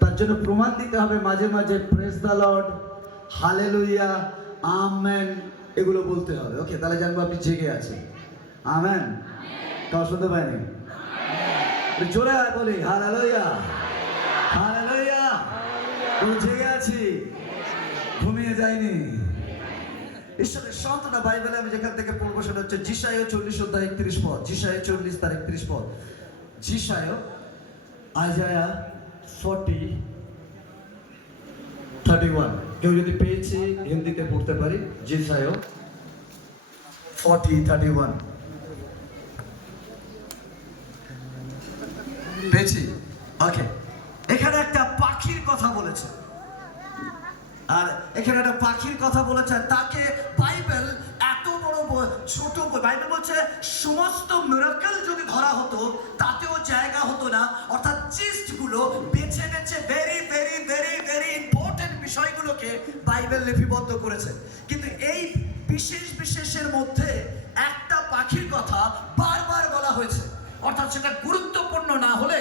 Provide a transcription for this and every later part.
তার জন্য প্রমাণ দিতে হবে মাঝে মাঝে praise the lord, hallelujah, amen, এগুলো বলতে হবে। ওকে, তাহলে জানবো আপনি জেগে আছেন। আমেন। কাউ শুনতে পায়নি? জোরে বলি হালেলুয়া, হালেলুয়া। জেগে আছি, ঘুমিয়ে যায়নি। ঈশ্বরের সন্তান বাইবেলে আমি যেখান থেকে পড়বো সেটা হচ্ছে যিশায় 40:31 পদ। যিশায় 40:31 পদ। যিশায়, আইজায়া 40:31। কেউ যদি পেয়েছি হিন্দিতে পড়তে পারি। যিশায় 40:31 পেয়েছি। ওকে, এখানে একটা পাখির কথা বলেছে, আর এখানে একটা পাখির কথা বলেছে। তাকে বাইবেল এত বড় ছোট, বাইবেল বলছে সমস্ত মিরাকল যদি ধরা হতো তাতেও জায়গা হতো না। অর্থাৎ জিস্টগুলো বেছে বেছে very very very very important বিষয়গুলোকে বাইবেল লিপিবদ্ধ করেছে। কিন্তু এই বিশেষ বিশেষের মধ্যে একটা পাখির কথা বারবার বলা হয়েছে। অর্থাৎ সেটা গুরুত্বপূর্ণ না হলে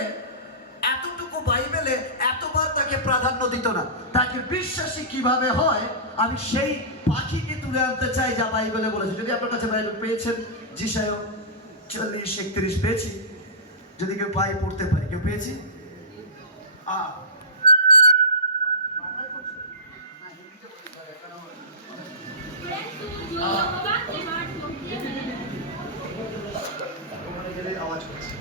এতটুকু বাইবেলে এতবার তাকে প্রাধান্য দিত না। তাকে বিশ্বাসী কিভাবে হয় আমি সেই পাখিকে তুলে আনতে চাই যা বাইবেলে বলেছে। যদি আপনার কাছে বাইবেল পেয়েছেন, যিশায় 40:31 পেয়েছি। যদি কেউ পাই পড়তে পারি। কেউ পেয়েছি? আওয়াজ করছে।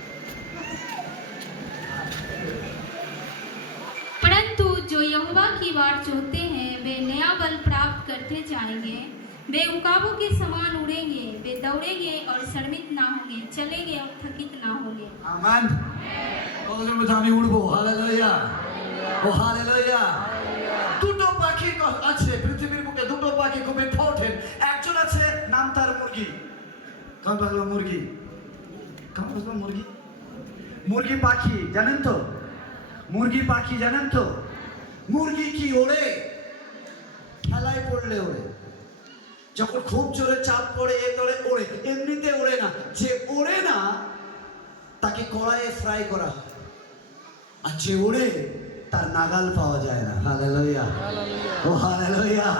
परंतु जो यहोवा की बाट जोहते हैं वे नया बल प्राप्त करते जाएंगे। वे उकाबों के समान उड़ेंगे, वे दौड़ेंगे और शर्मित ना होंगे, चलेंगे और थकित ना होंगे। आमीन। কতজন বলছে আমি উড়বো? হালেলুয়া, ও হালেলুয়া। দুটো পাখি আছে পৃথিবীর বুকে, দুটো পাখি খুব ইম্পর্টেন্ট। একজন আছে নাম তার মুরগি। কাম পাগলা মুরগি, কাম পাগলা মুরগি, মুরগি পাখি জানেন তো? মুরগি পাখি জানেন তো? মুরগি কি ওড়ে? খেলায় পড়লে ওড়ে। যখন খুব জোরে চাপ পড়ে এ তোড়ে ওড়ে, এমনিতে ওড়ে না। যে ওড়ে না তাকে কড়াইয়ে ফ্রাই করা হয়, আর যে ওড়ে তার নাগাল পাওয়া যায় না। হালেলুয়া, ও হালেলুয়া।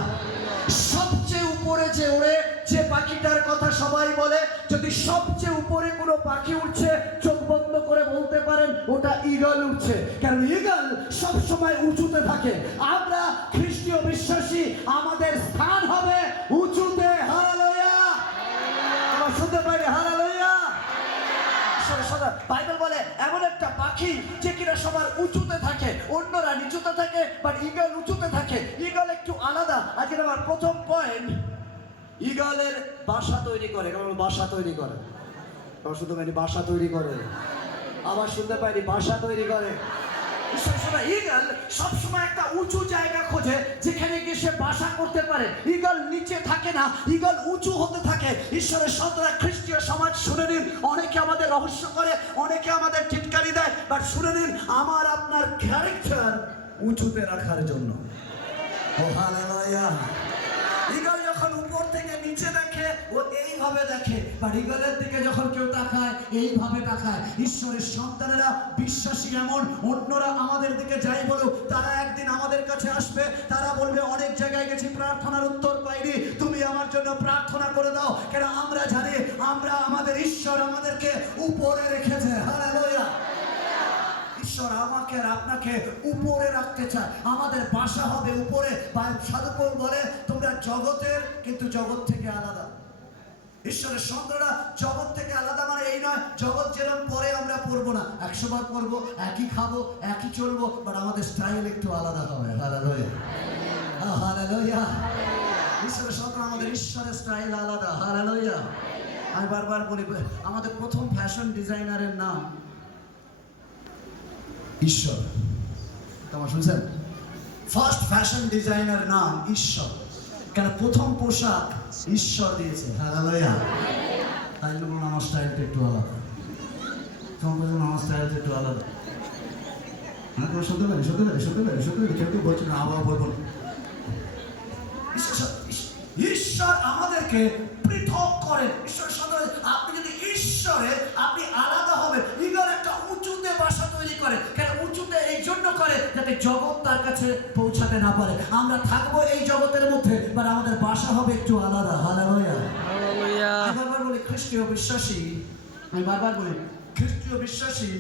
সবচেয়ে উপরে যে ওড়ে, যে পাখিটার কথা সবাই বলে, যদি সবচেয়ে উপরে কোনো পাখি উঠছে চোখ বন্ধ করে বলতে পারেন ওটা ঈগল উঠছে। কারণ ঈগল সব সময় উঁচুতে থাকে। আমরা খ্রিস্টীয় বিশ্বাসী, আমাদের স্থান হবে উঁচুতে। হালেলুয়া, আমরা শুনতে পারি হালেলুয়া। বাইবেল বলে এমন একটা পাখি যে কিনা সবার উঁচুতে থাকে, অন্যরা নিচুতে থাকে, বাট ঈগল উঁচুতে থাকে। ঈগল একটু আলাদা। আজকে আমার প্রথম পয়েন্ট, ঈগলের বাসা তৈরি করে। কারণ বাসা তৈরি করে, শুনতে পাইনি বাসা তৈরি করে, আবার শুনতে পাইনি বাসা তৈরি করে। ঈগল সবসময় একটা উঁচু জায়গা খোঁজে যেখানে গিয়ে সে বাসা করতে পারে। ঈগল নিচে থাকে না, ঈগল উঁচু হতে থাকে। ঈশ্বরের সন্তানরা খ্রিস্টীয় সমাজ শুনে নিন, অনেকে আমাদের রহস্য করে, অনেকে আমাদের টিটকারি দেয়, বাট শুনে নিন আমার আপনার ক্যারেক্টার উঁচুতে রাখার জন্য। ও হালেলুয়া। ঈগল যখন উপর থেকে নিচে দেখে ও এইভাবে দেখে, আর ঈগলের দিকে যখন কেউ তাকায় এইভাবে তাকায়। ঈশ্বরের সন্তানেরা বিশ্বাসী এমন, অন্যরা আমাদের দিকে যাই বলুক, তারা একদিন আমাদের কাছে আসবে, তারা বলবে অনেক জায়গায় গেছি প্রার্থনার উত্তর পাইনি, তুমি আমার জন্য প্রার্থনা করে দাও। কেন আমরা জানি আমরা আমাদের ঈশ্বর আমাদেরকে উপরে রেখেছে। হালেলুয়া। ঈশ্বর আমাকে আর আপনাকে উপরে রাখতে চায়, আমাদের বাসা হবে উপরে। সাধু পৌল বলে তোমরা জগতের, কিন্তু জগৎ থেকে আলাদা। ঈশ্বরের সন্তানরা জগৎ থেকে আলাদা মানে এই নয় জগৎ যেরকম পরে আমরা পড়বো না, 100 বার পড়বো, একই খাবো, একই চলবো, বাট আমাদের স্টাইল একটু আলাদা হবে। Hallelujah, hallelujah. ঈশ্বরের সন্তান, আমাদের ঈশ্বরের স্টাইল আলাদা। হালেলুয়া। আমি বারবার বলি আমাদের প্রথম ফ্যাশন ডিজাইনারের নাম ঈশ্বর। তোমার শুনছেন? ফার্স্ট ফ্যাশন ডিজাইনার নাম ঈশ্বর। কেন? প্রথম পোশাক ঈশ্বর দিয়েছে। হালেলুয়া। তাই জন্য বলুন আমার স্টাইলটা একটু আলাদা। তোমার বলুন আমার স্টাইলটা একটু আলাদা। হ্যাঁ, তোমার শুনতে পারি, শুনতে পারি, শুনতে পারি, শুনতে পারি। কেউ কেউ বলছে না, আবার বলবো। ঈশ্বর আমাদেরকে পৃথক করেন। ঈশ্বরের সঙ্গে আপনি যদি ঈশ্বরে আপনি আলাদা হবেন। ঈগল একটা উঁচুতে বাসা তৈরি করে। কেন? উঁচুতে যাতে জগৎ তার কাছে পৌঁছাতে না পারে। আমরা থাকবো এই জগতের মধ্যে, বাট আমাদের বাসা হবে একটু আলাদা। হালেলুয়া। আমি বারবার বলি খ্রিস্টীয় বিশ্বাসী, আমি বারবার বলি খ্রিস্টীয় বিশ্বাসী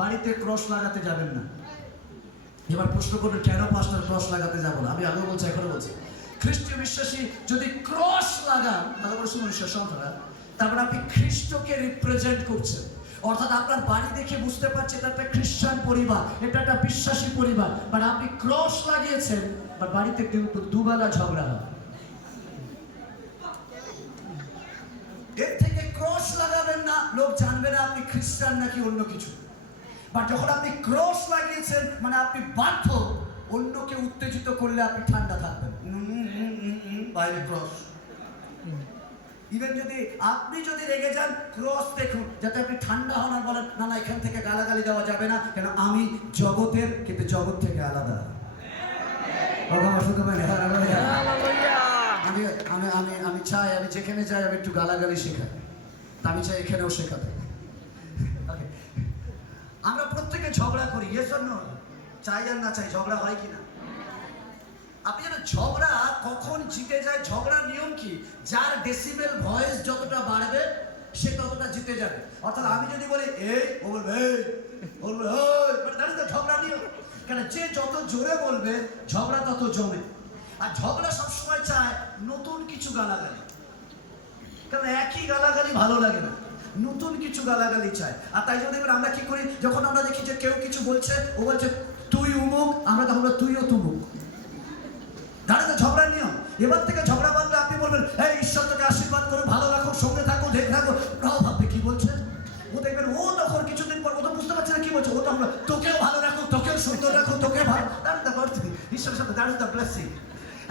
বাড়িতে ক্রস লাগাতে যাবেন না। এবার প্রশ্ন করবেন কেন পাস্টার ক্রস লাগাতে যাবো না? আমি আগেও বলছি, এখনো বলছি, খ্রিস্টীয় বিশ্বাসী যদি ক্রস লাগান, ভালো করে শুনুন ঈশ্বর সন্তানরা, তারপর আপনি খ্রিস্টকে রিপ্রেজেন্ট করছেন। অর্থাৎ আপনার বাড়ি দেখে বুঝতে পারছে এটা একটা খ্রিস্টান পরিবার, এটা একটা বিশ্বাসী পরিবার, বাট আপনি ক্রস লাগিয়েছেন, বাট বাড়িতে কিন্তু দুবেলা ঝগড়া হয়। এর থেকে ক্রস লাগাবেন না, লোক জানবে না আপনি খ্রিস্টান নাকি অন্য কিছু। বাট যখন আপনি ক্রস লাগিয়েছেন, মানে আপনি বাধ্য, অন্যকে উত্তেজিত করলে আপনি ঠান্ডা থাকবেন। বাইরে ক্রস। ইভেন যদি আপনি যদি রেগে যান, ক্রস দেখুন যাতে আপনি ঠান্ডা হন আর বলেন না না এখান থেকে গালাগালি দেওয়া যাবে না, কেন আমি জগতের কিন্তু জগৎ থেকে আলাদা। আমি চাই আমি যেখানে যাই আমি একটু গালাগালি শেখাই, আমি চাই এখানেও শেখাতে। আমরা প্রত্যেকে ঝগড়া করি, এর জন্য চাই আর না চাই ঝগড়া হয় কিনা। আপনি জানেন ঝগড়া কখন জিতে যায়? ঝগড়ার নিয়ম কি? যার ডেসিবেল ভয়েস যতটা বাড়বে সে ততটা জিতে যাবে। অর্থাৎ আমি যদি বলি এই, ও বলবে এই, বলবে ওই, মানে জানেন তো ঝগড়া নিয়ম। কেন যে যত জোরে বলবে ঝগড়া তত জমে। আর ঝগড়া সবসময় চায় নতুন কিছু গালাগালি, কারণ একই গালাগালি ভালো লাগে না, নতুন কিছু গালাগালি চায়। আর তাই জন্য এবার আমরা কি করি, যখন আমরা দেখি যে কেউ কিছু বলছে, ও বলছে তুই উমুক, আমরা তখন তুইও তুমুক। জানেন তো ঝগড়ার নিয়ম। এবার থেকে ঝগড়া বাঁধলে আপনি বলবেন এই ঈশ্বর তোকে আশীর্বাদ করো, ভালো রাখো, সঙ্গে থাকো, দেখে থাকো। ওরাও ভাববে কি বলছে। ও দেখবেন ও তখন কিছুদিন পর ও তো বুঝতে পারছে না কি বলছে। ও তো আমরা তোকেও ভালো রাখো, তোকেও সুন্দর রাখো, তোকে ভালো। ঈশ্বরের সাথে দ্যাট ইজ দ্য ব্লেসিং।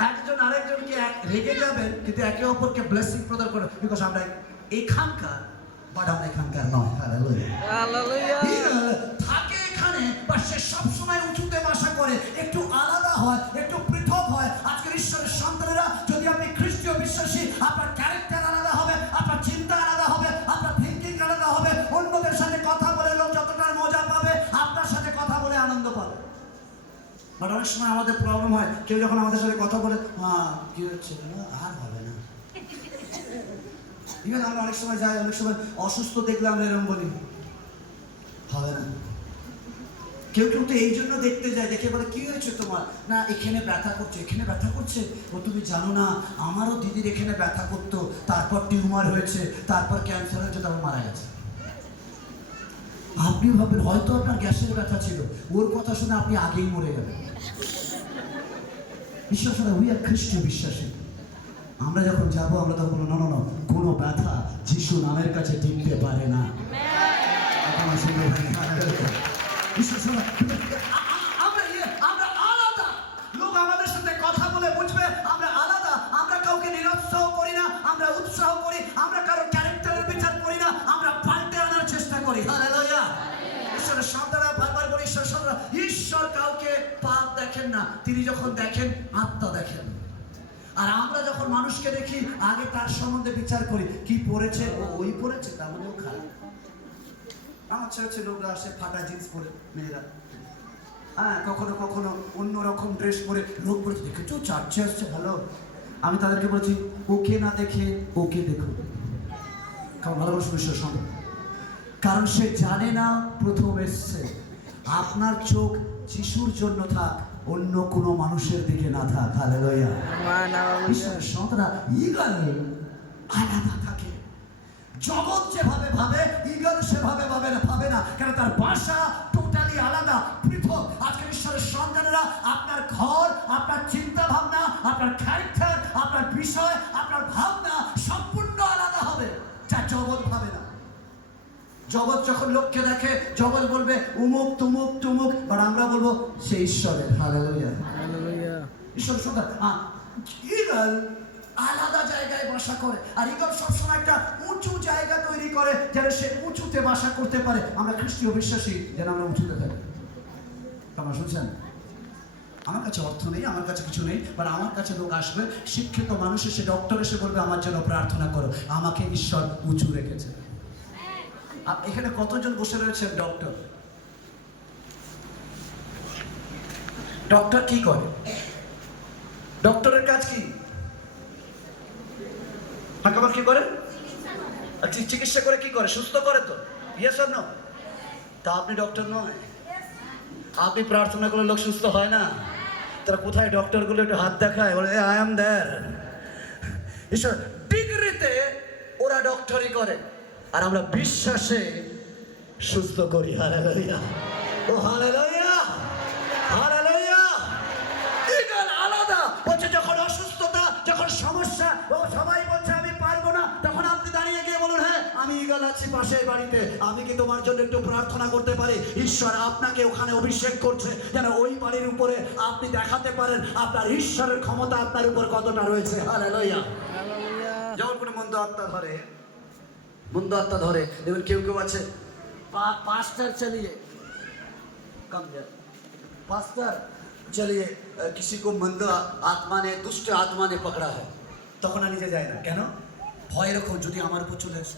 একজন আরেকজনকে রেগে যাবেন কিন্তু একে অপরকে ব্লেসিং প্রদান করে, বিকজ আমরা এখানকার, বাট আমরা এখানকার নয়। হালেলুয়া। থাকে এখানে, বা সে সবসময় উঁচুতে বাসা করে, একটু আলাদা হয়, একটু পৃথক হয়। আজকের ঈশ্বরের সন্তানেরা, যদি আপনি খ্রিস্টীয় বিশ্বাসী, আপনার ক্যারেক্টার আলাদা হবে, আপনার চিন্তা আলাদা হবে, আপনার থিঙ্কিং আলাদা হবে। অন্যদের সাথে কথা বলে লোক যতটা মজা পাবে, আপনার সাথে কথা বলে আনন্দ পাবে। বাট অনেক সময় আমাদের প্রবলেম হয়, কেউ যখন আমাদের সাথে কথা বলে কি হচ্ছে আর হবে না। ইভেন আমরা অনেক সময় যাই, অনেক সময় অসুস্থ দেখলে আমরা এরকম বলি হবে না। কেউ কেউ তো এই জন্য দেখতে যায়, দেখে বলে কি হয়েছে তোমার, না এখানে ব্যথা করছে, এখানে ব্যথা করছে। ও তুমি জানো না আমারও দিদির এখানে ব্যথা করতো, তারপর টিউমার হয়েছে, তারপর ক্যান্সার হয়েছে, তারপর মারা গেছে। আপনি ভাবেন হয়তো আপনার গ্যাসের ব্যথা ছিল, ওর কথা শুনে আপনি আগেই মরে গেলেন। বিশ্বাস না, উই আর খ্রিস্টীয় বিশ্বাসী। আমরা যখন যাবো আমরা তখন বলবো না, কোনো ব্যথা যিশু নামের কাছে টিকতে পারে না। আমরা আলাদা, লোক আমাদের সাথে কথা বলে বুঝবে আমরা আলাদা। আমরা কাউকে নিরুৎসাহ করি না, আমরা উৎসাহ করি। আমরা কারো ক্যারেক্টারের বিচার করি না, আমরা পাল্টে আনার চেষ্টা করি। হালেলুয়া। ঈশ্বরের সন্তানরা বারবার বলি, ঈশ্বর সন্তানরা, ঈশ্বর কাউকে পাপ দেখেন না, তিনি যখন দেখেন আত্মা দেখেন। আর আমরা যখন মানুষকে দেখি আগে তার সম্বন্ধে বিচার করি, কি পড়েছে, ও ওই পড়েছে তাহলে ও খারাপ। আমার ছেলে লোকরা আসে ফাটা জিন্স পরে, মেয়েরা কখনো কখনো অন্যরকম ড্রেস পরে, লোক বলেছে দেখেছো চার্চে আসছে ভালো। আমি তাদেরকে বলেছি ওকে না দেখে ওকে দেখো। কারণ ভালোবাসা বিশ্বাস হবে, কারণ সে জানে না প্রথম এসছে। আপনার চোখ যিশুর জন্য থাক, অন্য কোনো মানুষের দিকে না থাক। হালেলুয়া। ঈশ্বরের সন্তানরা ঈগল আলাদা থাকে। জগৎ যেভাবে ভাবে, ঈগল সেভাবে ভাবে না, কেন তার ভাষা টোটালি আলাদা, পৃথক। আজকের ঈশ্বরের সন্তানেরা, আপনার ঘর, আপনার চিন্তা ভাবনা, আপনার ক্যারেক্টার, আপনার বিষয়, আপনার ভাবনা সম্পূর্ণ আলাদা হবে, যা জগৎ ভাবে না। জগৎ যখন লোককে দেখে, জগৎ বলবে উমুক তুমুক তুমুক, বাট আমরা বলবো সে ঈশ্বরের। হালেলুয়া। ঈশ্বরের সন্তান ঈগল আলাদা জায়গায় বাসা করে, আর ঈগল সবসময় একটা উঁচু জায়গা তৈরি করে যেন সে উঁচুতে বাসা করতে পারে। আমরা খ্রিস্টীয় বিশ্বাসী যেন আমরা উঁচুতে থাকি। তোমরা শুনছেন? আমার কাছে অর্থ নেই, আমার কাছে কিছু নেই, বাট আমার কাছে লোক আসবে, শিক্ষিত মানুষ এসে, ডক্টর এসে বলবে আমার জন্য প্রার্থনা করো, আমাকে ঈশ্বর উঁচু রেখেছে। এখানে কতজন বসে রয়েছেন ডক্টর? ডক্টর কি করে? ডক্টরের কাজ কি? হাকামা কি করে? চিকিৎসা করে কি করে? সুস্থ করে তো? Yes or no? তা আপনি ডক্টর নয়। আপনি প্রার্থনা করলে লোক সুস্থ হয় না? তারা কোথায় ডক্টরগুলো একটু হাত দেখায়, বলে আই অ্যাম দেয়ার। ঈশ্বর ডিগ্রিতে ওরা ডক্টরি করে, আর আমরা বিশ্বাসে সুস্থ করি। হালেলুয়া, ও হালেলুয়া, হালেলুয়া। ঈগল আলাদা। বলছে যখন অসুস্থতা, যখন সমস্যা, ও সবাই বলছে আমি পারবো না, তখন আপনি দাঁড়িয়ে গিয়ে বলুন, হ্যাঁ আমি ঈগল আছি পাশের বাড়িতে, আমি কি তোমার জন্য একটু প্রার্থনা করতে পারি? ঈশ্বর আপনাকে ওখানে অভিষেক করছে যেন ওই বাড়ির উপরে আপনি দেখাতে পারেন আপনার ঈশ্বরের ক্ষমতা আপনার উপর কতটা রয়েছে। হালেলুয়া। যখন কোনো মন্দ আত্মা ধরে, দেখবেন কেউ কেউ আছে पास्टर चलिए कम देर पास्टर चलिए किसी को मंद आत्मा ने, दुष्ट आत्मा ने पकड़ा है, তখন আর নিজে যায় না। কেন? ভয় রাখো যদি আমার উপর চলে আসে।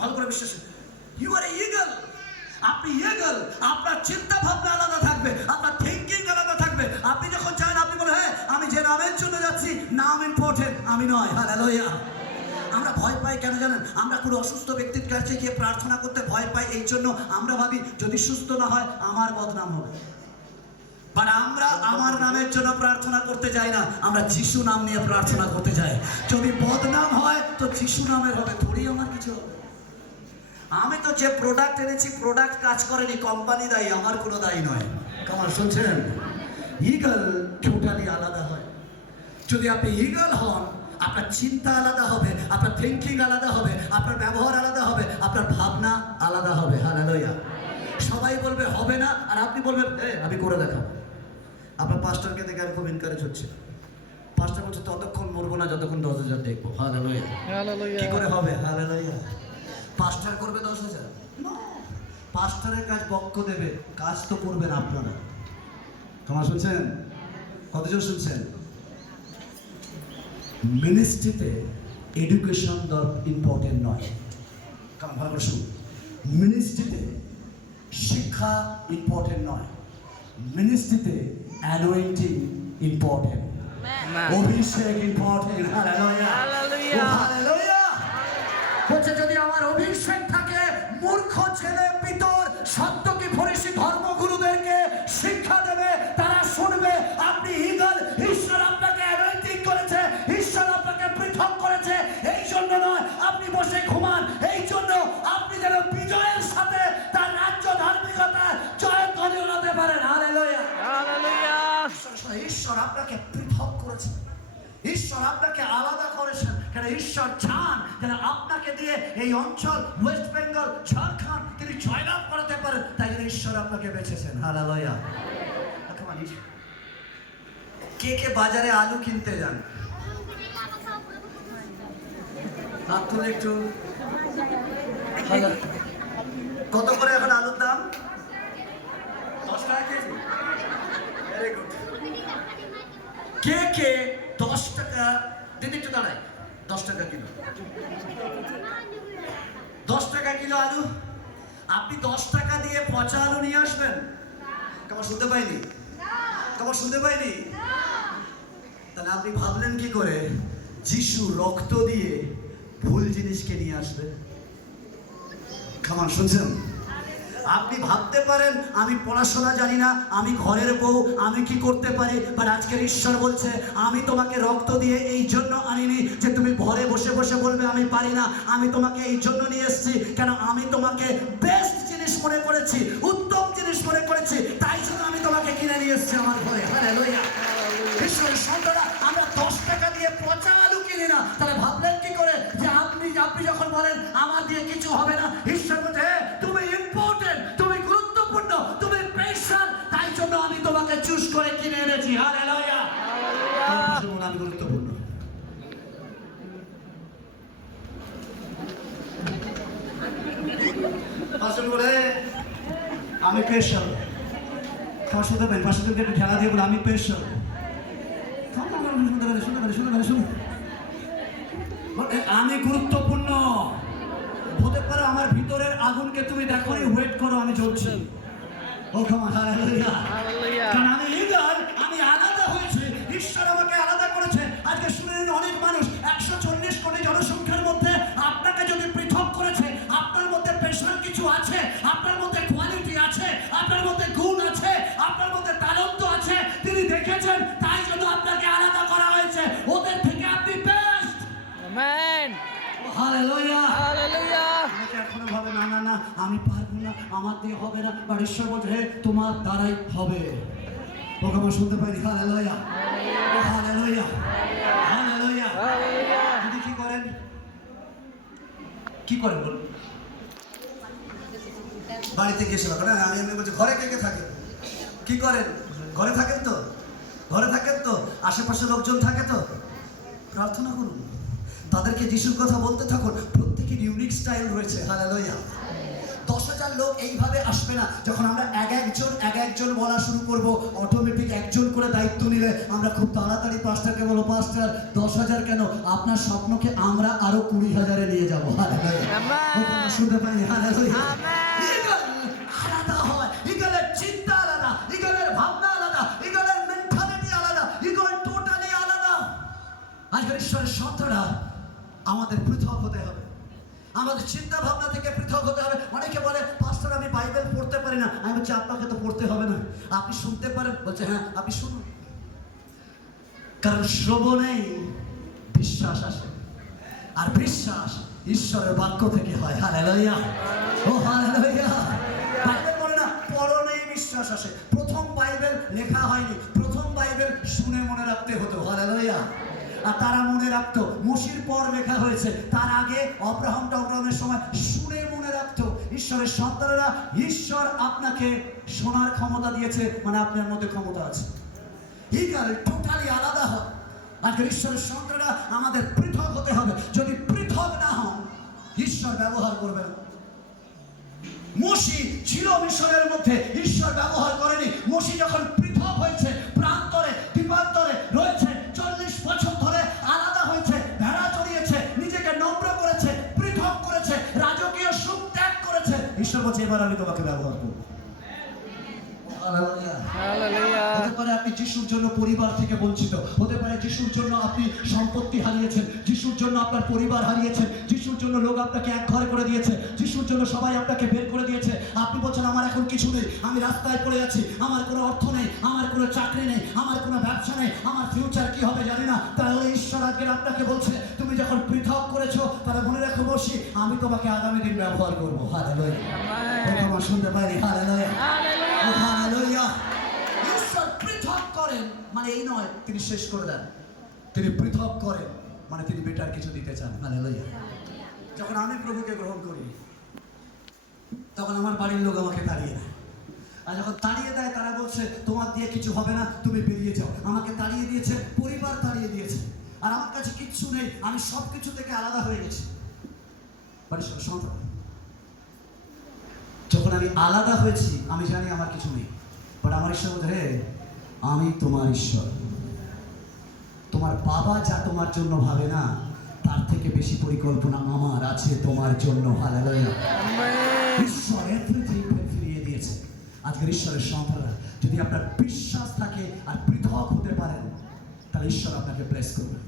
ভালো করে বিশ্বাস, ইউ আর ঈগল। আপনি ঈগল, আপনার চিন্তা ভাবনা আলাদা থাকবে, আপনার থিঙ্কিং আলাদা থাকবে। আপনি যখন চান আপনি বলেন, হ্যাঁ আমি যে নামের জন্য যাচ্ছি, নাম ইম্পর্টেন্ট, আমি নয়। হালেলুয়া। আমরা ভয় পাই কেন জানেন? আমরা কোনো অসুস্থ ব্যক্তির কাছে গিয়ে প্রার্থনা করতে ভয় পাই, এই জন্য আমরা ভাবি যদি সুস্থ না হয় আমার বদনাম হবে। বাট আমরা আমার নামের জন্য প্রার্থনা করতে যাই না, আমরা যিশু নাম নিয়ে প্রার্থনা করতে যাই। যদি বদনাম হয় তো যিশু নামের হবে, থোড়ি আমার কিছু হবে। আমি তো যে প্রোডাক্ট এনেছি, প্রোডাক্ট কাজ করেনি, কোম্পানি দায়ী, আমার কোনো দায়ী নয়। কামাল শুনছেন? ঈগল টোটালি আলাদা হয়। যদি আপনি ঈগল হন, আপনার চিন্তা আলাদা হবে, আপনার থিঙ্কিং আলাদা হবে, আপনার ব্যবহার আলাদা হবে, আপনার ভাবনা আলাদা হবে। হালেলুয়া। সবাই বলবে হবে না, আর আপনি বলবেন আমি করে দেখাবো। আপনার পাস্টারকে দেখে আমি খুব এনকারেজ হচ্ছে। পাস্টার বলছে ততক্ষণ মরবো না যতক্ষণ 10,000 দেখবো। হালেলুয়া। কি করে হবে? হালেলুয়া। পাস্টার করবে 10,000? পাস্টারের কাজ বক্ষ দেবে, কাজ তো করবেন আপনারা। তোমার শুনছেন? কতজন শুনছেন? মিনিস্ট্রিতে এডুকেশন ইম্পর্টেন্ট নয়। কারণ ভালো করে শুনুন, মিনিস্ট্রিতে শিক্ষা ইম্পর্টেন্ট নয়, মিনিস্ট্রিতে অ্যানোয়েন্টিং ইম্পর্টেন্ট, অভিষেক ইম্পর্টেন্ট। Hallelujah, hallelujah. বলছে যদি আমার অভিষেক থাকে, মূর্খ ছেলে পিতর সত্যকি ফরিসি ধর্মগুরুদেরকে শিক্ষা দেবে, তারা শুনবে। আপনি ঈগল, ঈশ্বর আপনাকে অ্যানোয়েন্টিং করেছে, ঈশ্বর আপনাকে পৃথক করেছে, এই জন্য নয় আপনি বসে ঘুমান, এই জন্য আপনি যেন বিজয়ের সাথে তার রাজ্য ধার্মিকতা জয়ধ্বনি ওড়াতে পারেন। Hallelujah, hallelujah. ঈশ্বর আপনাকে পৃথক করেছে, ঈশ্বর আপনাকে আলাদা করেছেন। কেন? ঈশ্বর চান যেন আপনাকে দিয়ে এই অঞ্চল ওয়েস্ট বেঙ্গল, ঝাড়খণ্ড তিনি জয়লাভ করাতে পারেন, তাই জন্য ঈশ্বর আপনাকে বেছেছেন। হালেলুয়া। কে কে বাজারে আলু কিনতে যান? একটু কত করে এখন আলুর দাম? 10 টাকা কেজি। Very good. কে কে 10 টাকা দিদি একটু দাঁড়ায়, 10 টাকা কিলো, 10 টাকা কিলো আলু। আপনি 10 টাকা দিয়ে পচা আলু নিয়ে আসবেন? কেমন শুনতে পাইনি? কেমন শুনতে পাইনি? তাহলে আপনি ভাবলেন কি করে যিশু রক্ত দিয়ে ভুল জিনিসকে নিয়ে আসবে? কেমন শুনছেন? আপনি ভাবতে পারেন আমি পড়াশোনা জানি না, আমি ঘরের বউ, আমি কি করতে পারি, বাট আজকের ঈশ্বর বলছে আমি তোমাকে রক্ত দিয়ে এই জন্য আনিনি যে তুমি ঘরে বসে বসে বলবে আমি পারি না। আমি তোমাকে এই জন্য নিয়ে এসেছি, কেন আমি তোমাকে বেস্ট জিনিস মনে করেছি, উত্তম জিনিস মনে করেছি, তাই জন্য আমি তোমাকে কিনে নিয়ে এসেছি আমার ঘরে। হালেলুয়া। ঈশ্বরের সন্তানরা, আমরা 10 টাকা দিয়ে পচা আলু কিনি না। তাহলে ভাবলেন কি করে যে আপনি যখন বলেন আমার দিয়ে কিছু হবে না, ঈশ্বর বলছে তুমি ইম্পর্টেন্ট, তুমি গুরুত্বপূর্ণ, তুমি স্পেশাল, তাই জন্য আমি তোমাকে চুজ করে কিনে এনেছি। Hallelujah, hallelujah. আমি গুরুত্বপূর্ণ। পাঁচজন বলে আমি স্পেশাল। খাওয়া শুনতে পারেন, পাঁচজনকে একটু খেলা দিয়ে বলে আমি স্পেশাল। আমি গুরুত্বপূর্ণ। হতে পারে আমার ভিতরের আগুনকে তুমি দেখো, ওয়েট করো, আমি জ্বলছি। ও ক্ষমা, হালেলুয়া। Hallelujah. কারণ আমি ঈগল, আমি আলাদা হয়েছি, ঈশ্বর আমাকে আলাদা করেছে। আজকে শুনে নিন, অনেক মানুষ 140 কোটি জনসংখ্যার মধ্যে আপনাকে যদি পৃথক করেছে, আপনার মধ্যে স্পেশাল কিছু আছে, আপনার মধ্যে কোয়ালিটি আছে, আপনার মধ্যে গুণ আছে, আপনার মধ্যে তালন্ত আছে, তিনি দেখেছেন, তাই জন্য আপনাকে আলাদা করা হয়েছে। ওদের থেকে আপনি বেস্ট। Amen. হালেলুয়া। Hallelujah. অনেকে এখনো ভাবে না না না আমি পারবো না, আমার দিয়ে হবে না, বাট ঈশ্বর বলছে হে তোমার দ্বারাই হবে। ওকে আমার শুনতে পাইনি? Hallelujah, hallelujah, hallelujah. Hallelujah. যদি কি করেন বলুন? বাড়িতে গিয়ে সেবা করেন। আমি বলছি ঘরে কে কে থাকে? কি করেন? ঘরে থাকেন তো? ঘরে থাকেন তো? আশেপাশে লোকজন থাকে তো? প্রার্থনা করুন, তাদেরকে যিশুর কথা বলতে থাকুন। প্রত্যেকের ইউনিক স্টাইল রয়েছে। হালেলুয়া। 10,000 লোক এইভাবে আসবে না। যখন আমরা এক একজন বলা শুরু করব, অটোমেটিক একজন করে দায়িত্ব নিলে আমরা খুব তাড়াতাড়ি পাস্টারকে বলবো, পাস্টার 10,000 কেন, আপনার স্বপ্নকে আমরা আরো 20,000-এ নিয়ে যাবো। হালেলুয়া। শুনতে পাইনি? হালেলুয়া। ঈগল আলাদা হয়, ঈগলের চিন্তা আলাদা, ঈগলের ভাবনা আলাদা, ঈগলের মেন্টালিটি আলাদা, ঈগল টোটালি আলাদা। আজকের ঈশ্বরের সন্তানরা আমাদের পৃথক হতে হবে, আমাদের চিন্তা ভাবনা থেকে পৃথক হতে হবে। অনেকে বলে পাস্টার আমি বাইবেল পড়তে পারি না। আমি বলছি আপনাকে তো পড়তে হবে না, আপনি শুনতে পারেন। বলছে হ্যাঁ আপনি শুনুন, কারণ শ্রবণেই বিশ্বাস আসে, আর বিশ্বাস ঈশ্বরের বাক্য থেকে হয়। হালেলুয়া, ও হালেলুয়া। বাইবেল বলে না পড়নেই বিশ্বাস আসে। প্রথম বাইবেল লেখা হয়নি, প্রথম বাইবেল শুনে মনে রাখতে হতো। হালেলুয়া। আর তারা মনে রাখতো। মসির পর লেখা হয়েছে, তার আগে অব্রাহামের সময় শুনে মনে রাখতো। ঈশ্বরের সন্তানেরা, ঈশ্বর আপনাকে শোনার ক্ষমতা দিয়েছে, মানে আপনার মধ্যে ক্ষমতা আছে। ঈগল টোটালি আলাদা হয়। আজকে ঈশ্বরের সন্তানেরা আমাদের পৃথক হতে হবে। যদি পৃথক না হন, ঈশ্বর ব্যবহার করবেন। মসি ছিল মিশরের মধ্যে, ঈশ্বর ব্যবহার করেনি। মসি যখন পৃথক হয়েছে, প্রান্তরে দ্বীপান্তরে রয়েছে, 40 বছর ধরে আলাদা হয়েছে, ভেড়া চড়িয়েছে, নিজেকে নম্র করেছে, পৃথক করেছে, রাজকীয় সুখ ত্যাগ করেছে। ঈশ্বর বলছে এবার আমি তোমাকে ব্যবহার করব। Hallelujah. হতে পারে আপনি যিশুর জন্য পরিবার থেকে বঞ্চিত, হতে পারে যিশুর জন্য আপনি সম্পত্তি হারিয়েছেন, যিশুর জন্য আপনার পরিবার হারিয়েছেন, যিশুর জন্য লোক আপনাকে এক ঘরে করে দিয়েছে, যিশুর জন্য সবাই আপনাকে বের করে দিয়েছে। আপনি বলছেন আমার এখন কিছু নেই, আমি রাস্তায় পড়ে আছি, আমার কোনো অর্থ নেই, আমার কোনো চাকরি নেই, আমার কোনো ব্যবসা নেই, আমার ফিউচার কি হবে জানি না। তাহলে ঈশ্বর আজকে আপনাকে বলছে তুমি যখন পৃথক করেছো, তাহলে মনে রাখো বসি আমি তোমাকে আগামী দিন ব্যবহার করবো। হালেলুয়া। আমার শুনতে পাইনি? Hallelujah, hallelujah. ঈশ্বর পৃথক করেন মানে এই নয় তিনি শেষ করে দেন, তিনি পৃথক করেন মানে তিনি বেটার কিছু দিতে চান। হালেলুয়া। যখন আমি প্রভুকে গ্রহণ করি, তখন আমার বাড়ির লোক আমাকে তাড়িয়ে দেয়। আর যখন তাড়িয়ে দেয়, তারা বলছে তোমার দিয়ে কিছু হবে না, তুমি বেরিয়ে যাও। আমাকে তাড়িয়ে দিয়েছে, পরিবার তাড়িয়ে দিয়েছে, আর আমার কাছে কিচ্ছু নেই, আমি সব কিছু থেকে আলাদা হয়ে গেছি। যখন আমি আলাদা হয়েছি, আমি জানি আমার কিছু নেই, বাট আমার ঈশ্বর বলছে হে আমি তোমার ঈশ্বর। তোমার বাবা যা তোমার জন্য ভাবে না, তার থেকে বেশি পরিকল্পনা আমার আছে তোমার জন্য। হালেলুয়া। ঈশ্বর এভরিথিং ফিরিয়ে দিয়েছে। আজকের ঈশ্বরের সন্তানরা যদি আপনার বিশ্বাস থাকে আর পৃথক হতে পারেন, তাহলে ঈশ্বর আপনাকে ব্লেস করবে।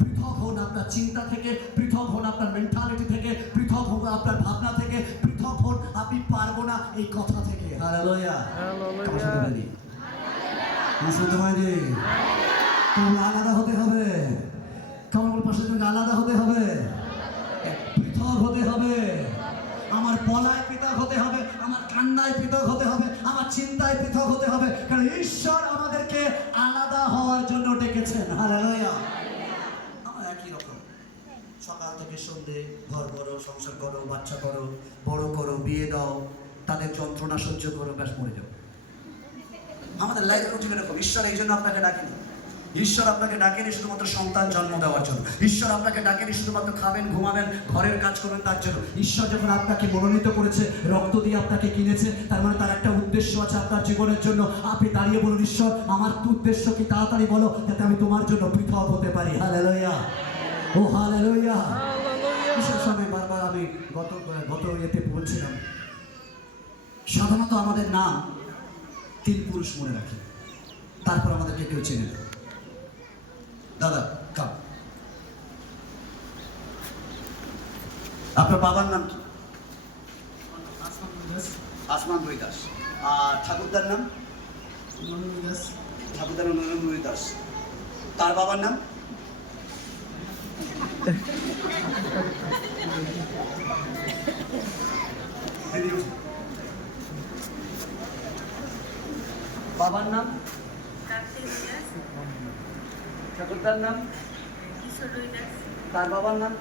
পৃথক হন আপনার চিন্তা থেকে, পৃথক হন আপনার মেন্টালিটি থেকে, পৃথক হন আপনার ভাবনা থেকে, পৃথক হন আপনি পারবো না এই কথা থেকে। হালেলুয়া। শুনতে পাইনি? তোমার আলাদা হতে হবে, তোমার পাশে আলাদা হতে হবে, পৃথক হতে হবে। আমার বলায় পৃথক হতে হবে, আমার কান্নায় পৃথক হতে হবে, আমার চিন্তায় পৃথক হতে হবে, কারণ ঈশ্বর আমাদেরকে আলাদা হওয়ার জন্য ডেকেছেন। হালেলুয়া। আমরা একই রকম, সকাল থেকে সন্ধ্যে ঘর করো, সংসার করো, বাচ্চা করো, বড় করো, বিয়ে দাও, তাদের যন্ত্রণা সহ্য করো, ব্যাস মরে যাও। আমাদের লাইফ রুটিন এরকম। ঈশ্বর এই জন্য আপনাকে ডাকেনি। ঈশ্বর আপনাকে ডাকেনি শুধুমাত্র সন্তান জন্ম দেওয়ার জন্য। ঈশ্বর আপনাকে ডাকেনি শুধুমাত্র খাবেন, ঘুমাবেন, ঘরের কাজ করবেন তার জন্য। ঈশ্বর যখন আপনাকে মনোনীত করেছে, রক্ত দিয়ে আপনাকে কিনেছে, তার মানে তার একটা উদ্দেশ্য আছে আপনার জীবনের জন্য। আপনি দাঁড়িয়ে বলুন ঈশ্বর আমার উদ্দেশ্য কি, তাড়াতাড়ি বলো, যাতে আমি তোমার জন্য পৃথক হতে পারি। হালেলুয়া, ও হালেলুয়া। বিশেষ সময় বারবার আমি গত ইয়েতে বলছিলাম, সাধারণত আমাদের নাম 3 পুরুষ মনে রাখি, তারপর আমাদেরকে কেউ চেনে না। দাদা কাম। আপনার বাবার নাম কি? আসমান রুই দাস। আর ঠাকুরদার নাম? ঠাকুরদার নাম রুই দাস। তার বাবার নাম? বাবার নাম? ঠাকুরদার নাম? তার বাবার নাম?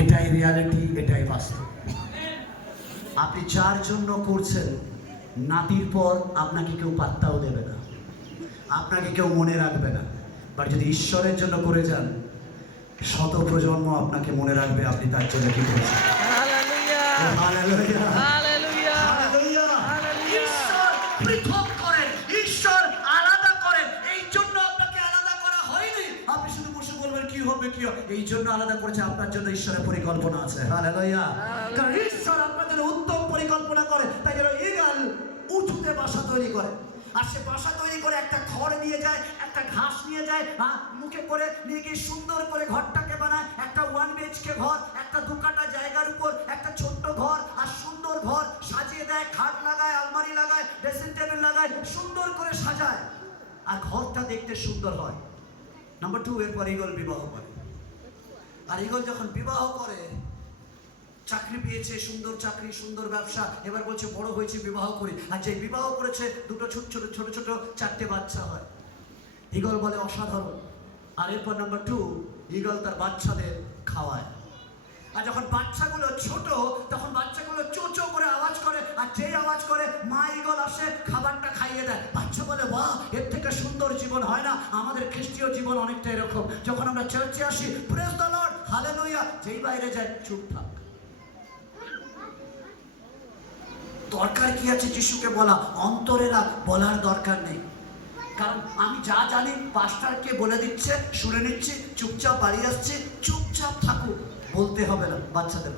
এটাই রিয়ালিটি, এটাই বাস্তব। আপনি যার জন্য করছেন, নাতির পর আপনাকে কেউ পাত্তাও দেবে না, আপনাকে কেউ মনে রাখবে না। বাট যদি ঈশ্বরের জন্য করে যান, শত প্রজন্ম আপনাকে মনে রাখবে আপনি তার জন্য কি করেছেন। Hallelujah. Hallelujah, Hallelujah. Hallelujah. Hallelujah. ঈশ্বর পৃথক করেন, ঈশ্বর আলাদা করেন। এই জন্য আপনাকে আলাদা করা হয়নি। আপনি শুধু বসে বলবেন কি হবে কি হবে, এই জন্য আলাদা করেছে। আপনার জন্য ঈশ্বরের পরিকল্পনা আছে। হালেলুয়া। কারণ ঈশ্বর আপনার জন্য উত্তম পরিকল্পনা করে। তাই জন্য ঈগল উঁচুতে বাসা তৈরি করে। আর সে বাসা তৈরি করে একটা খড় নিয়ে যায়, একটা ঘাস নিয়ে যায়, মুখে করে নিয়ে গিয়ে সুন্দর করে ঘরটাকে বানায়। একটা 1 BHK ঘর, একটা 2 কাঠা জায়গার উপর একটা ছোট্ট ঘর, আর সুন্দর ঘর সাজিয়ে দেয়, খাট লাগায়, আলমারি লাগায়, ড্রেসিং টেবিল লাগায়, সুন্দর করে সাজায়, আর ঘরটা দেখতে সুন্দর হয়। নাম্বার 2, এরপর ঈগল বিবাহ করে। আর ঈগল যখন বিবাহ করে, চাকরি পেয়েছে, সুন্দর চাকরি, সুন্দর ব্যবসা, এবার বলছে বড় হয়েছে বিবাহ করি। আর যে বিবাহ করেছে, 2টো ছোট ছোট 4টে বাচ্চা হয়। ঈগল বলে অসাধারণ। আর এরপর নাম্বার 2, ঈগল তার বাচ্চাদের খাওয়ায়। আর যখন বাচ্চাগুলো ছোট, তখন বাচ্চাগুলো চো চো করে আওয়াজ করে, আর যেই আওয়াজ করে মা ঈগল আসে খাবারটা খাইয়ে দেয়। বাচ্চা বলে বাহ, এর থেকে সুন্দর জীবন হয় না। আমাদের খ্রিস্টীয় জীবন অনেকটা এরকম। যখন আমরা চার্চে আসি, প্রেজ দ্য লর্ড, হালেলুয়া, যেই বাইরে যায় চুপ থাক। দরকার কি আছে যিশুকে বলা? অন্তরে না, বলার দরকার নেই। কারণ আমি যা জানি পাস্টারকে বলে দিচ্ছে, শুনে নিচ্ছি, চুপচাপ বাড়ি আসছি, চুপচাপ থাকুক, বলতে হবে না বাচ্চাদের।